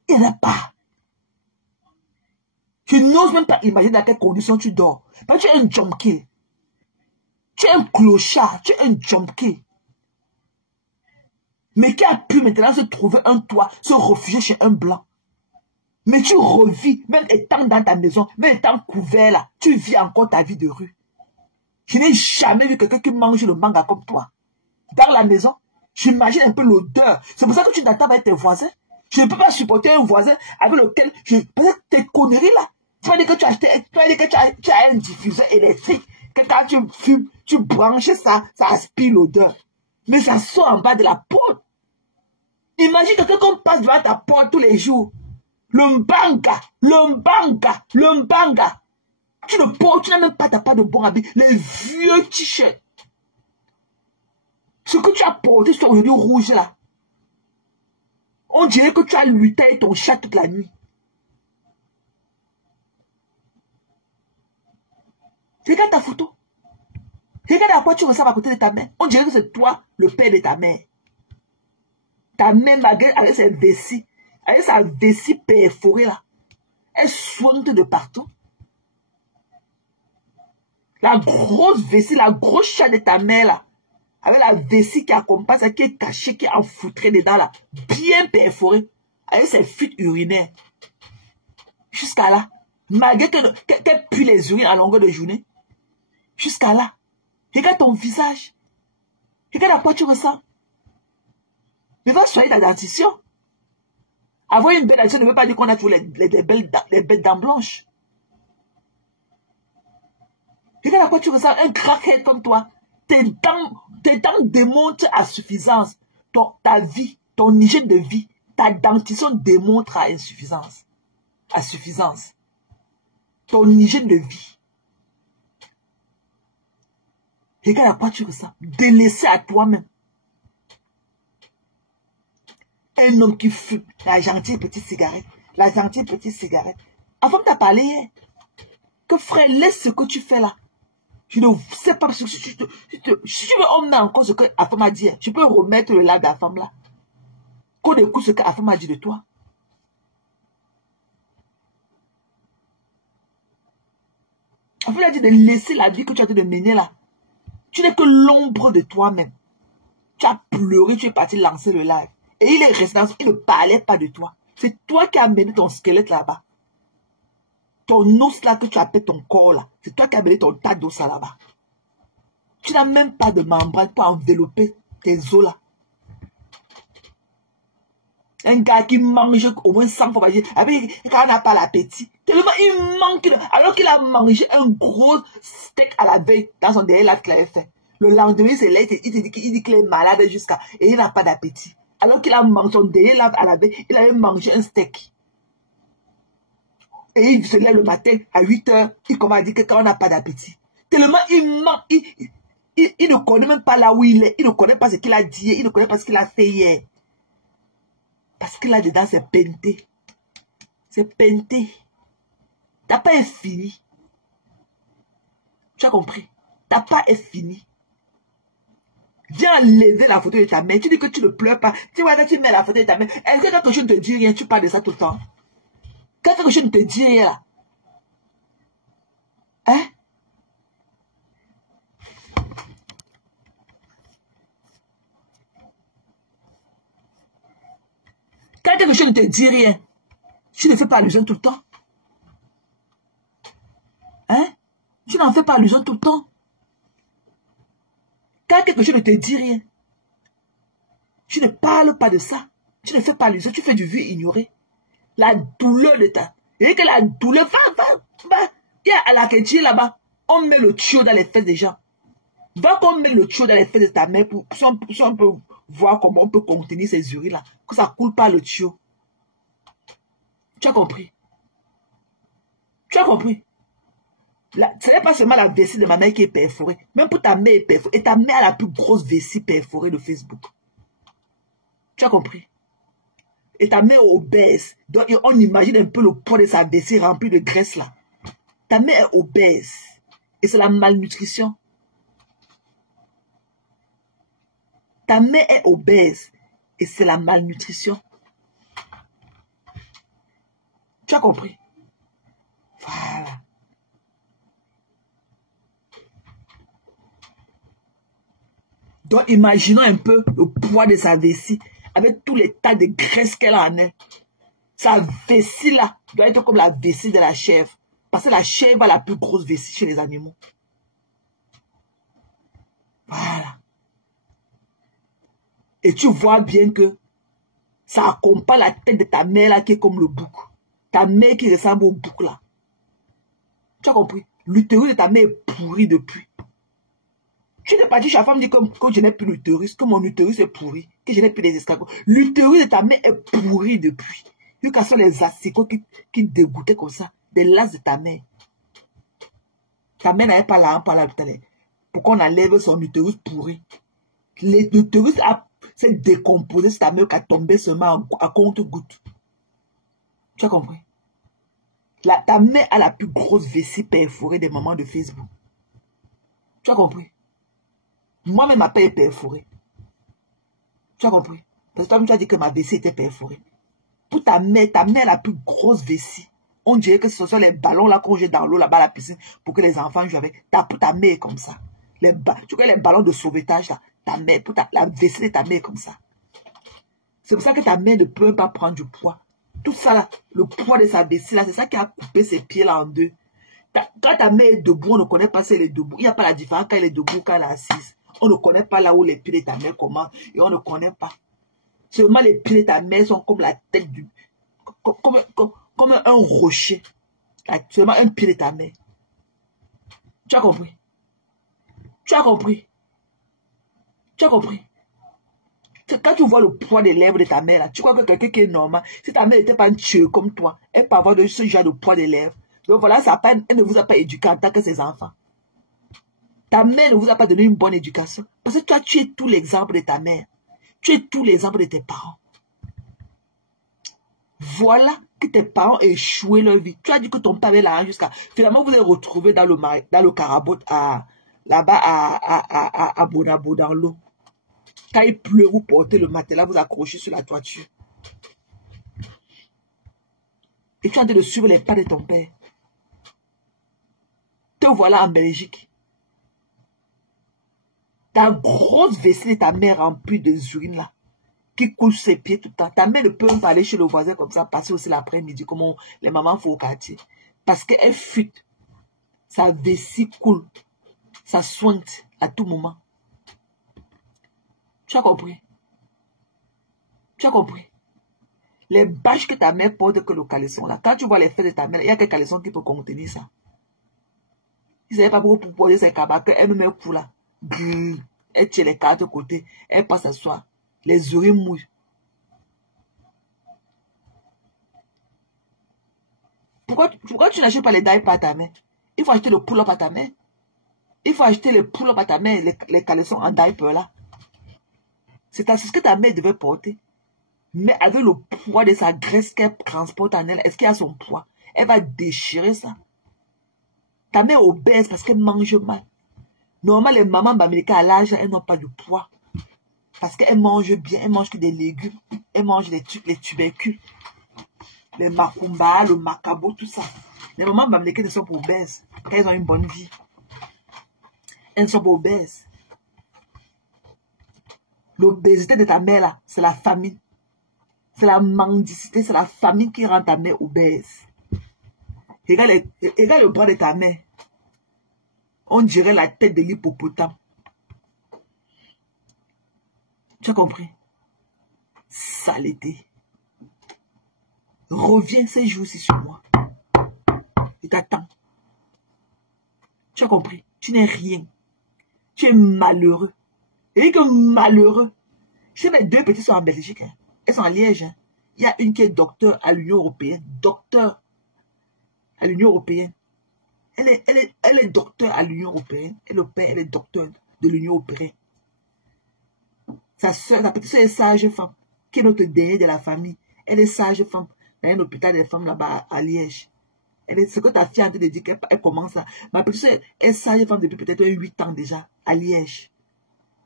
Il n'y en a pas. Tu n'oses même pas imaginer dans quelles conditions tu dors. Mais tu es un junkie. Tu es un clochard. Tu es un junkie. Mais qui a pu maintenant se trouver un toit, se réfugier chez un blanc. Mais tu revis, même étant dans ta maison, même étant couvert là, tu vis encore ta vie de rue. Je n'ai jamais vu quelqu'un qui mange le manga comme toi. Dans la maison, j'imagine un peu l'odeur. C'est pour ça que tu t'attends avec tes voisins. Je ne peux pas supporter un voisin avec lequel peut-être tes conneries là. Tu vas dire que tu as un diffuseur électrique. Que quand tu fumes, tu branches ça aspire l'odeur. Mais ça sort en bas de la porte. Imagine quelqu'un qu'on passe devant ta porte tous les jours. Le mbanga. Tu ne portes, tu n'as même pas ta part de bon habit. Les vieux t-shirts. Ce que tu as porté sur aujourd'hui rouge là. On dirait que tu as lutté avec ton chat toute la nuit. Regarde ta photo. Regarde à quoi tu ressembles à côté de ta mère. On dirait que c'est toi, le père de ta mère. Ta mère, malgré avec ses vessies, avec sa vessie perforée là. Elle soigne de partout. La grosse vessie, la grosse chatte de ta mère, là. Avec la vessie qui accompagne, ça, qui est cachée, qui est enfoutrée dedans, là. Bien perforée. Avec ses fuites urinaires. Jusqu'à là. Malgré qu'elle pue les urines à longueur de journée. Jusqu'à là. Regarde ton visage. Regarde à quoi tu ressens. Mais va soigner ta dentition. Avoir une belle dentition ne veut pas dire qu'on a toujours les belles dents blanches. Regarde à quoi tu ressens. Un crackhead comme toi. Tes dents démontrent à suffisance ta vie, ton hygiène de vie. Ta dentition démontre à insuffisance. À suffisance. Ton hygiène de vie. Regarde à quoi tu ressens. Délaissé à toi-même. Un homme qui fume la gentille petite cigarette. La gentille petite cigarette. Avant de t'as parlé hier. Que frère, laisse ce que tu fais là. Je ne sais pas. Si tu veux emmener encore ce que la femme a dit. Tu peux remettre le live de la femme là. Qu'on écoute ce que la femme a dit de toi. La femme a dit de laisser la vie que tu as de mener là. Tu n'es que l'ombre de toi-même. Tu as pleuré, tu es parti lancer le live. Et il est resté dans il ne parlait pas de toi. C'est toi qui as amené ton squelette là-bas. Ton os là que tu appelles ton corps là. C'est toi qui as amené ton tas d'os là-bas. Tu n'as même pas de membrane pour envelopper tes os là. Un gars qui mange au moins 100 fois par jour. Quand on n'a pas l'appétit. Tellement il manque. Alors qu'il a mangé un gros steak à la veille dans son dernier live qu'il avait fait. Le lendemain, il dit qu'il est malade jusqu'à. Et il n'a pas d'appétit. Alors qu'il a mangé son dernier live à la veille, il avait mangé un steak. Et il se lève le matin à 8 h. Il commence à dire que quand on n'a pas d'appétit. Tellement il manque. Il ne connaît même pas là où il est. Il ne connaît pas ce qu'il a dit. Il ne connaît pas ce qu'il a fait hier. Parce que là-dedans, c'est peinté. C'est peinté. T'as pas fini. Tu as compris? T'as pas fini. Viens enlever la photo de ta mère. Tu dis que tu ne pleures pas. Tu vois, tu mets la photo de ta mère. Est-ce que quelque chose ne te dit rien? Tu parles de ça tout le temps. Quand quelque chose ne te dit rien. Hein? Quand quelque chose ne te dit rien, tu ne fais pas allusion tout le temps. Hein? Tu n'en fais pas allusion tout le temps. Quand quelque chose ne te dit rien, tu ne parles pas de ça. Tu ne fais pas allusion, tu fais du vu ignorer. La douleur de ta... Et que la douleur va. Il y a à la Kétie là-bas, on met le tuyau dans les fesses des gens. Va qu'on met le tuyau dans les fesses de ta mère pour on peut voir comment on peut contenir ces urines là. Que ça ne coule pas le tuyau. Tu as compris? Tu as compris? Ce n'est pas seulement la vessie de ma mère qui est perforée. Même pour ta mère est perforée. Et ta mère a la plus grosse vessie perforée de Facebook. Tu as compris? Et ta mère est obèse. Donc on imagine un peu le poids de sa vessie remplie de graisse là. Ta mère est obèse. Et c'est la malnutrition. Ta mère est obèse. Et c'est la malnutrition. Tu as compris? Voilà. Donc, imaginons un peu le poids de sa vessie avec tous les tas de graisse qu'elle a en elle. Sa vessie-là doit être comme la vessie de la chèvre. Parce que la chèvre a la plus grosse vessie chez les animaux. Voilà. Et tu vois bien que ça accompagne la tête de ta mère là qui est comme le bouc. Ta mère qui ressemble au bouc là. Tu as compris? L'utérus de ta mère est pourri depuis. Tu n'es pas dit, chaque femme dit que je n'ai plus l'utérus, que mon utérus est pourri, que je n'ai plus des escargots. L'utérus de ta mère est pourri depuis. Jusqu'à ce les asticots qui dégoûtaient comme ça, des lasses de ta mère. Ta mère n'avait pas la hampe tout à l'heure. Pour qu'on enlève son utérus pourri. L'utérus s'est décomposé sur ta mère qui a tombé seulement à compte-goutte. Tu as compris? Ta mère a la plus grosse vessie perforée des mamans de Facebook. Tu as compris? Moi-même, ma paix est perforée. Tu as compris? Parce que toi, tu as dit que ma vessie était perforée. Pour ta mère a la plus grosse vessie. On dirait que ce sont les ballons là qu'on jette dans l'eau là-bas à la piscine pour que les enfants jouent avec. Ta mère est comme ça. Tu vois les ballons de sauvetage là, ta mère, la vaisselle de ta mère est comme ça. C'est pour ça que ta mère ne peut pas prendre du poids. Tout ça là, le poids de sa vaisselle là, c'est ça qui a coupé ses pieds là en deux. Quand ta mère est debout, on ne connaît pas si elle est debout. Il n'y a pas la différence quand elle est debout, quand elle est assise. On ne connaît pas là où les pieds de ta mère commencent et on ne connaît pas. Seulement les pieds de ta mère sont comme la tête du... Comme un rocher. Seulement un pied de ta mère. Tu as compris? Tu as compris? Tu as compris? Quand tu vois le poids des lèvres de ta mère, là, tu crois que quelqu'un qui est normal, si ta mère n'était pas un tueur comme toi, elle peut avoir ce genre de poids des lèvres. Donc voilà, elle ne vous a pas éduqué en tant que ses enfants. Ta mère ne vous a pas donné une bonne éducation. Parce que toi, tu es tout l'exemple de ta mère. Tu es tout l'exemple de tes parents. Voilà que tes parents échoué leur vie. Tu as dit que ton père avait l'argent jusqu'à... Finalement, vous êtes retrouvés dans le carabot là-bas à Bonabo, dans l'eau. Quand il pleut, vous portez le matelas, vous accrochez sur la toiture. Et tu es en train de suivre les pas de ton père. Te voilà en Belgique. Ta grosse vaisselle de ta mère remplie de urine là, qui coule ses pieds tout le temps. Ta mère ne peut même pas aller chez le voisin comme ça, passer aussi l'après-midi, comme les mamans font au quartier. Parce qu'elle fuite. Sa vessie coule. Ça sointe à tout moment. Tu as compris? Tu as compris? Les bâches que ta mère porte que le caleçon là. Quand tu vois les fesses de ta mère, il y a quel caleçon qui peut contenir ça. Il ne savait pas pourquoi pour poser ses cabas, elle me met pour là. Elle tire les cartes de côté. Elle passe à soi. Les urines mouillent. Pourquoi tu n'achètes pas les diapers à ta mère? Il faut acheter le pull-up à ta mère. Il faut acheter le pull-up à ta mère, les caleçons en diaper là. C'est ce que ta mère devait porter. Mais avec le poids de sa graisse qu'elle transporte en elle, est-ce qu'il y a son poids? Elle va déchirer ça. Ta mère est obèse parce qu'elle mange mal. Normalement, les mamans américaines à l'âge, elles n'ont pas de poids. Parce qu'elles mangent bien, elles mangent que des légumes. Elles mangent les tubercules. Les macumba, le macabo, tout ça. Les mamans américaines ne sont pas obèses. Quand elles ont une bonne vie. Elles ne sont pas obèses. L'obésité de ta mère, là, c'est la famine. C'est la mendicité, c'est la famine qui rend ta mère obèse. Regarde le bras de ta mère. On dirait la tête de l'hippopotame. Tu as compris? Saleté. Reviens ces jours-ci sur moi. Je t'attends. Tu as compris? Tu n'es rien. Tu es malheureux. Et que malheureux. Je sais, mes deux petits sont en Belgique. Hein. Elles sont à Liège. Hein. Il y a une qui est docteur à l'Union européenne. Docteur à l'Union européenne. Elle est docteur à l'Union européenne. Et le père, elle est docteur de l'Union européenne. Sa soeur, sa petite soeur est sage-femme. Qui est notre dernier de la famille. Elle est sage-femme. Dans un hôpital des femmes là-bas à Liège. C'est que ta fille a en train de dire qu'elle commence à... Ma petite soeur est sage-femme depuis peut-être 8 ans déjà à Liège.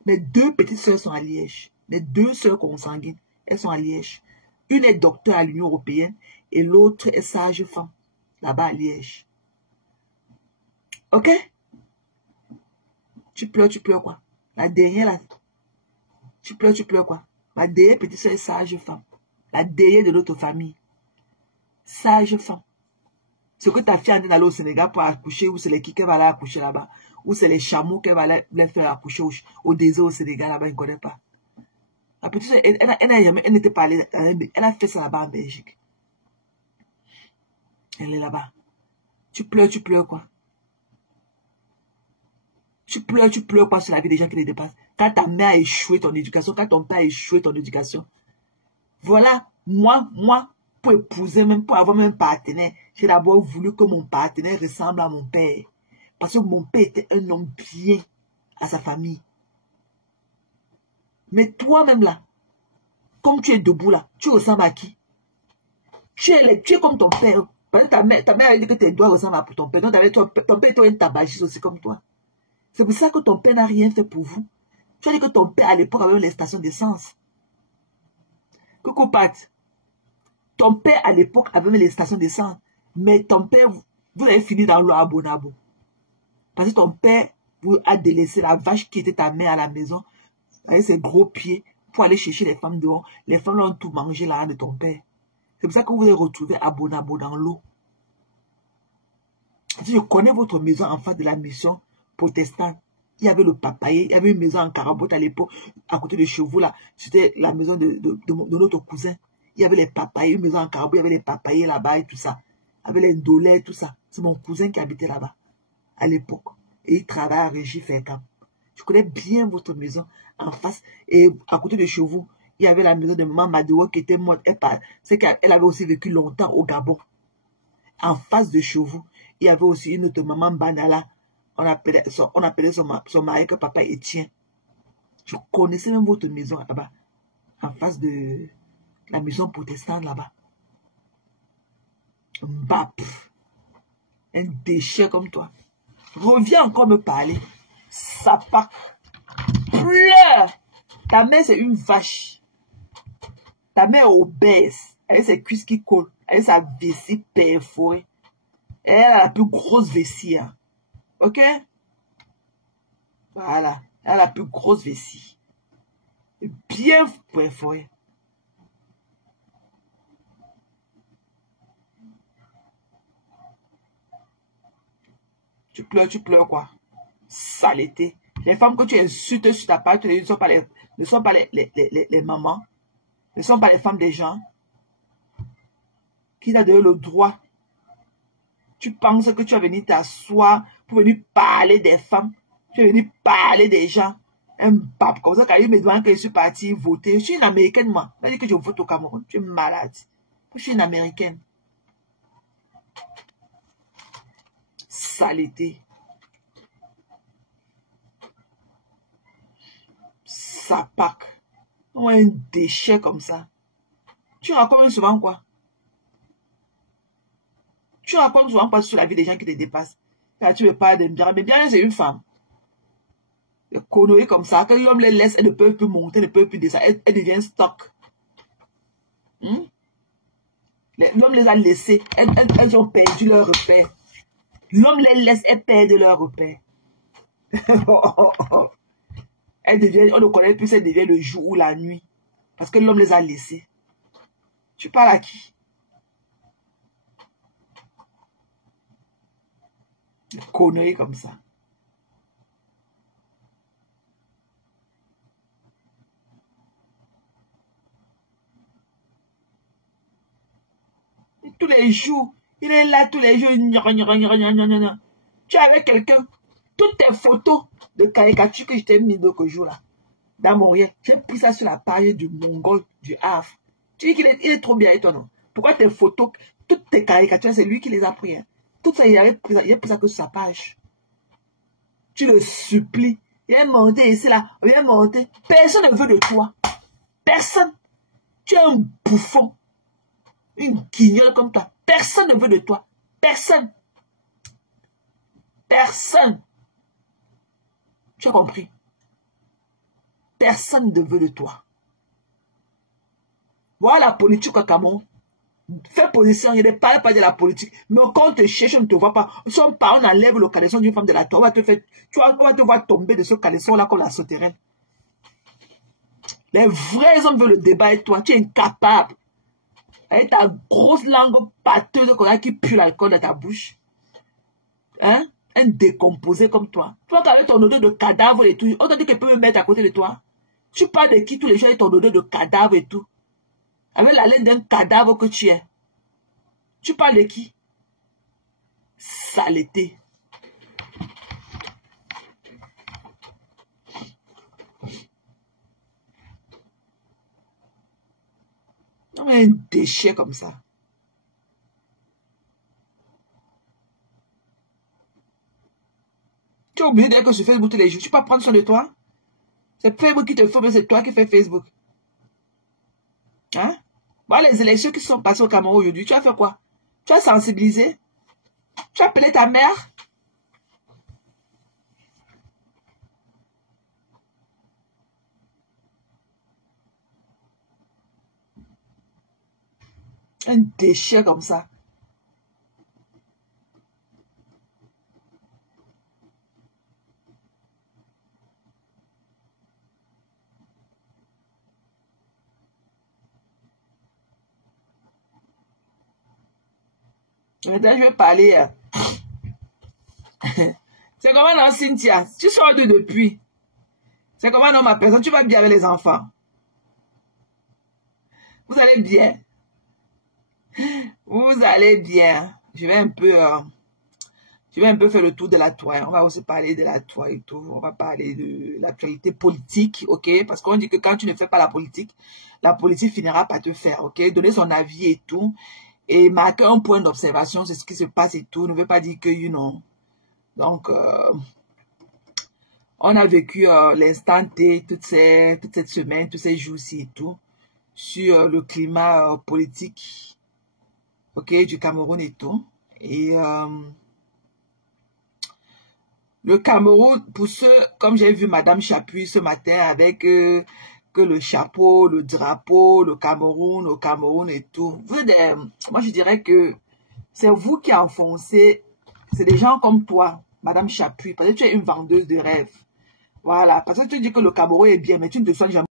Mes deux petites soeurs sont à Liège. Mes deux soeurs consanguines, elles sont à Liège. Une est docteur à l'Union européenne et l'autre est sage-femme là-bas à Liège. Ok? Tu pleures quoi? La dernière là. Tu pleures quoi? Ma dernière petite soeur est sage-femme. La dernière de notre famille. Sage-femme. Ce que ta fille a d'aller au Sénégal pour accoucher, ou c'est les qui qu'elle va aller accoucher là-bas, ou c'est les chameaux qu'elle va aller faire accoucher au désert au Sénégal là-bas, elle ne connaît pas. La petite soeur, elle n'était pas allée, elle a fait ça là-bas en Belgique. Elle est là-bas. Tu pleures quoi? Tu pleures quoi sur la vie des gens qui les dépassent? Quand ta mère a échoué ton éducation, quand ton père a échoué ton éducation. Voilà, moi, pour épouser, même pour avoir même un partenaire, j'ai d'abord voulu que mon partenaire ressemble à mon père. Parce que mon père était un homme bien à sa famille. Mais toi-même là, comme tu es debout là, tu ressembles à qui? Tu es comme ton père. Parce que ta mère a dit que tes doigts ressemblent à ton père. Donc ton père était un tabagiste aussi comme toi. C'est pour ça que ton père n'a rien fait pour vous. Tu as dit que ton père à l'époque avait les stations d'essence. Coucou Pat. Ton père à l'époque avait les stations d'essence. Mais ton père, vous avez fini dans l'eau à Bonabo. Parce que ton père vous a délaissé la vache qui était ta mère à la maison, avec ses gros pieds, pour aller chercher les femmes dehors. Les femmes ont tout mangé là de ton père. C'est pour ça que vous avez retrouvé à Bonabo dans l'eau. Je connais votre maison en face de la mission protestante. Il y avait le papayer, il y avait une maison en carabote à l'époque, à côté de chez vous là. C'était la maison de notre cousin. Il y avait les papayers, une maison en carabote, il y avait les papayers là-bas et tout ça. Il y avait les dolets, tout ça. C'est mon cousin qui habitait là-bas à l'époque. Et il travaille à Régie Faircamp. Je connais bien votre maison en face. Et à côté de chez vous, il y avait la maison de maman Madewo qui était morte. C'est qu'elle avait aussi vécu longtemps au Gabon. En face de chez vous, il y avait aussi une autre maman Banala. On appelait son mari que papa Étienne. Je connaissais même votre maison là-bas. En face de la maison protestante là-bas. Mbap. Un déchet comme toi. Reviens encore me parler. Sapa. Pleure. Ta mère, c'est une vache. Ta mère est obèse. Elle a ses cuisses qui collent. Elle a sa vessie perforée. Elle a la plus grosse vessie. Hein. Ok? Voilà. Elle a la plus grosse vessie. Bien perforée. Tu pleures quoi? Saleté. Les femmes que tu insultes sur ta page, ne sont pas les mamans. Ne sont pas les femmes des gens. Qui n'a donné le droit. Tu penses que tu vas venir t'asseoir pour venir parler des femmes. Tu vas venir parler des gens. Un pape comme ça, quand il me demande que je suis partie voter. Je suis une Américaine, moi. Elle dit que je vote au Cameroun. Tu es malade. Je suis une Américaine. Saleté. Sapac. Ou un déchet comme ça. Tu racontes souvent quoi? Tu racontes souvent quoi sur la vie des gens qui te dépassent? Quand tu me parles de Ndiaye, mais Ndiaye c'est une femme. Des conneries comme ça, que l'homme les laisse, elles ne peuvent plus monter, ne peuvent plus descendre, elles deviennent stock. L'homme les a laissées, elles ont perdu leur repère. L'homme les laisse, elles perdent leur repère. Elles deviennent, on ne connaît plus, elles deviennent le jour ou la nuit. Parce que l'homme les a laissées. Tu parles à qui? Des conneries comme ça. Et tous les jours, il est là tous les jours. Tu es avec quelqu'un. Toutes tes photos de caricature que je t'ai mis l'autre jour là, dans mon rien, j'ai pris ça sur la page du Mongol, du Havre. Tu dis qu'il est trop bien étonnant. Pourquoi tes photos, toutes tes caricatures, c'est lui qui les a pris. Hein. Tout ça, il a pris ça que sur sa page. Tu le supplies. Il est monté ici là, il est monté. Personne ne veut de toi. Personne. Tu es un bouffon. Une guignole comme toi. Personne ne veut de toi. Personne. Personne. Tu as compris? Personne ne veut de toi. Voilà la politique au Cameroun. Fais position, je ne parle pas de la politique. Mais quand on te cherche, on ne te voit pas. Son pas, on enlève le caleçon d'une femme de la toile. On va te voir tomber de ce caleçon-là comme la sauterelle. Les vrais hommes veulent le débat avec toi. Tu es incapable. Avec ta grosse langue pâteuse qui pue l'alcool dans ta bouche. Hein? Un décomposé comme toi. Toi, avec ton odeur de cadavre et tout, on t'a dit qu'elle peut me mettre à côté de toi. Tu parles de qui tous les jours avec ton odeur de cadavre et tout. Avec la laine d'un cadavre que tu es. Tu parles de qui? Saleté. Non, un déchet comme ça. Tu es obligé d'être sur Facebook tous les jours. Tu peux pas prendre soin de toi. C'est Facebook qui te fait, mais c'est toi qui fais Facebook. Hein? Voilà les élections qui sont passées au Cameroun aujourd'hui. Tu as fait quoi? Tu as sensibilisé? Tu as appelé ta mère? Un déchet comme ça. Maintenant, je vais parler. C'est comment non, Cynthia? Tu sors d'où depuis? C'est comment non, ma personne? Tu vas bien avec les enfants? Vous allez bien? Vous allez bien? Je vais un peu faire le tour de la toile. On va aussi parler de la toile et tout. On va parler de l'actualité politique, ok? Parce qu'on dit que quand tu ne fais pas la politique finira par te faire, ok? Donner son avis et tout. Et marquer un point d'observation, c'est ce qui se passe et tout. Ne veut pas dire que, you know. Donc, on a vécu l'instant T toute cette semaine, tous ces jours-ci et tout, sur le climat politique, ok, du Cameroun et tout. Et le Cameroun, pour ceux, comme j'ai vu Madame Chapuis ce matin avec que le chapeau, le drapeau, le Cameroun et tout. Moi, je dirais que c'est vous qui enfoncez, c'est des gens comme toi, Madame Chapuis, parce que tu es une vendeuse de rêves. Voilà, parce que tu dis que le Cameroun est bien, mais tu ne te soignes jamais.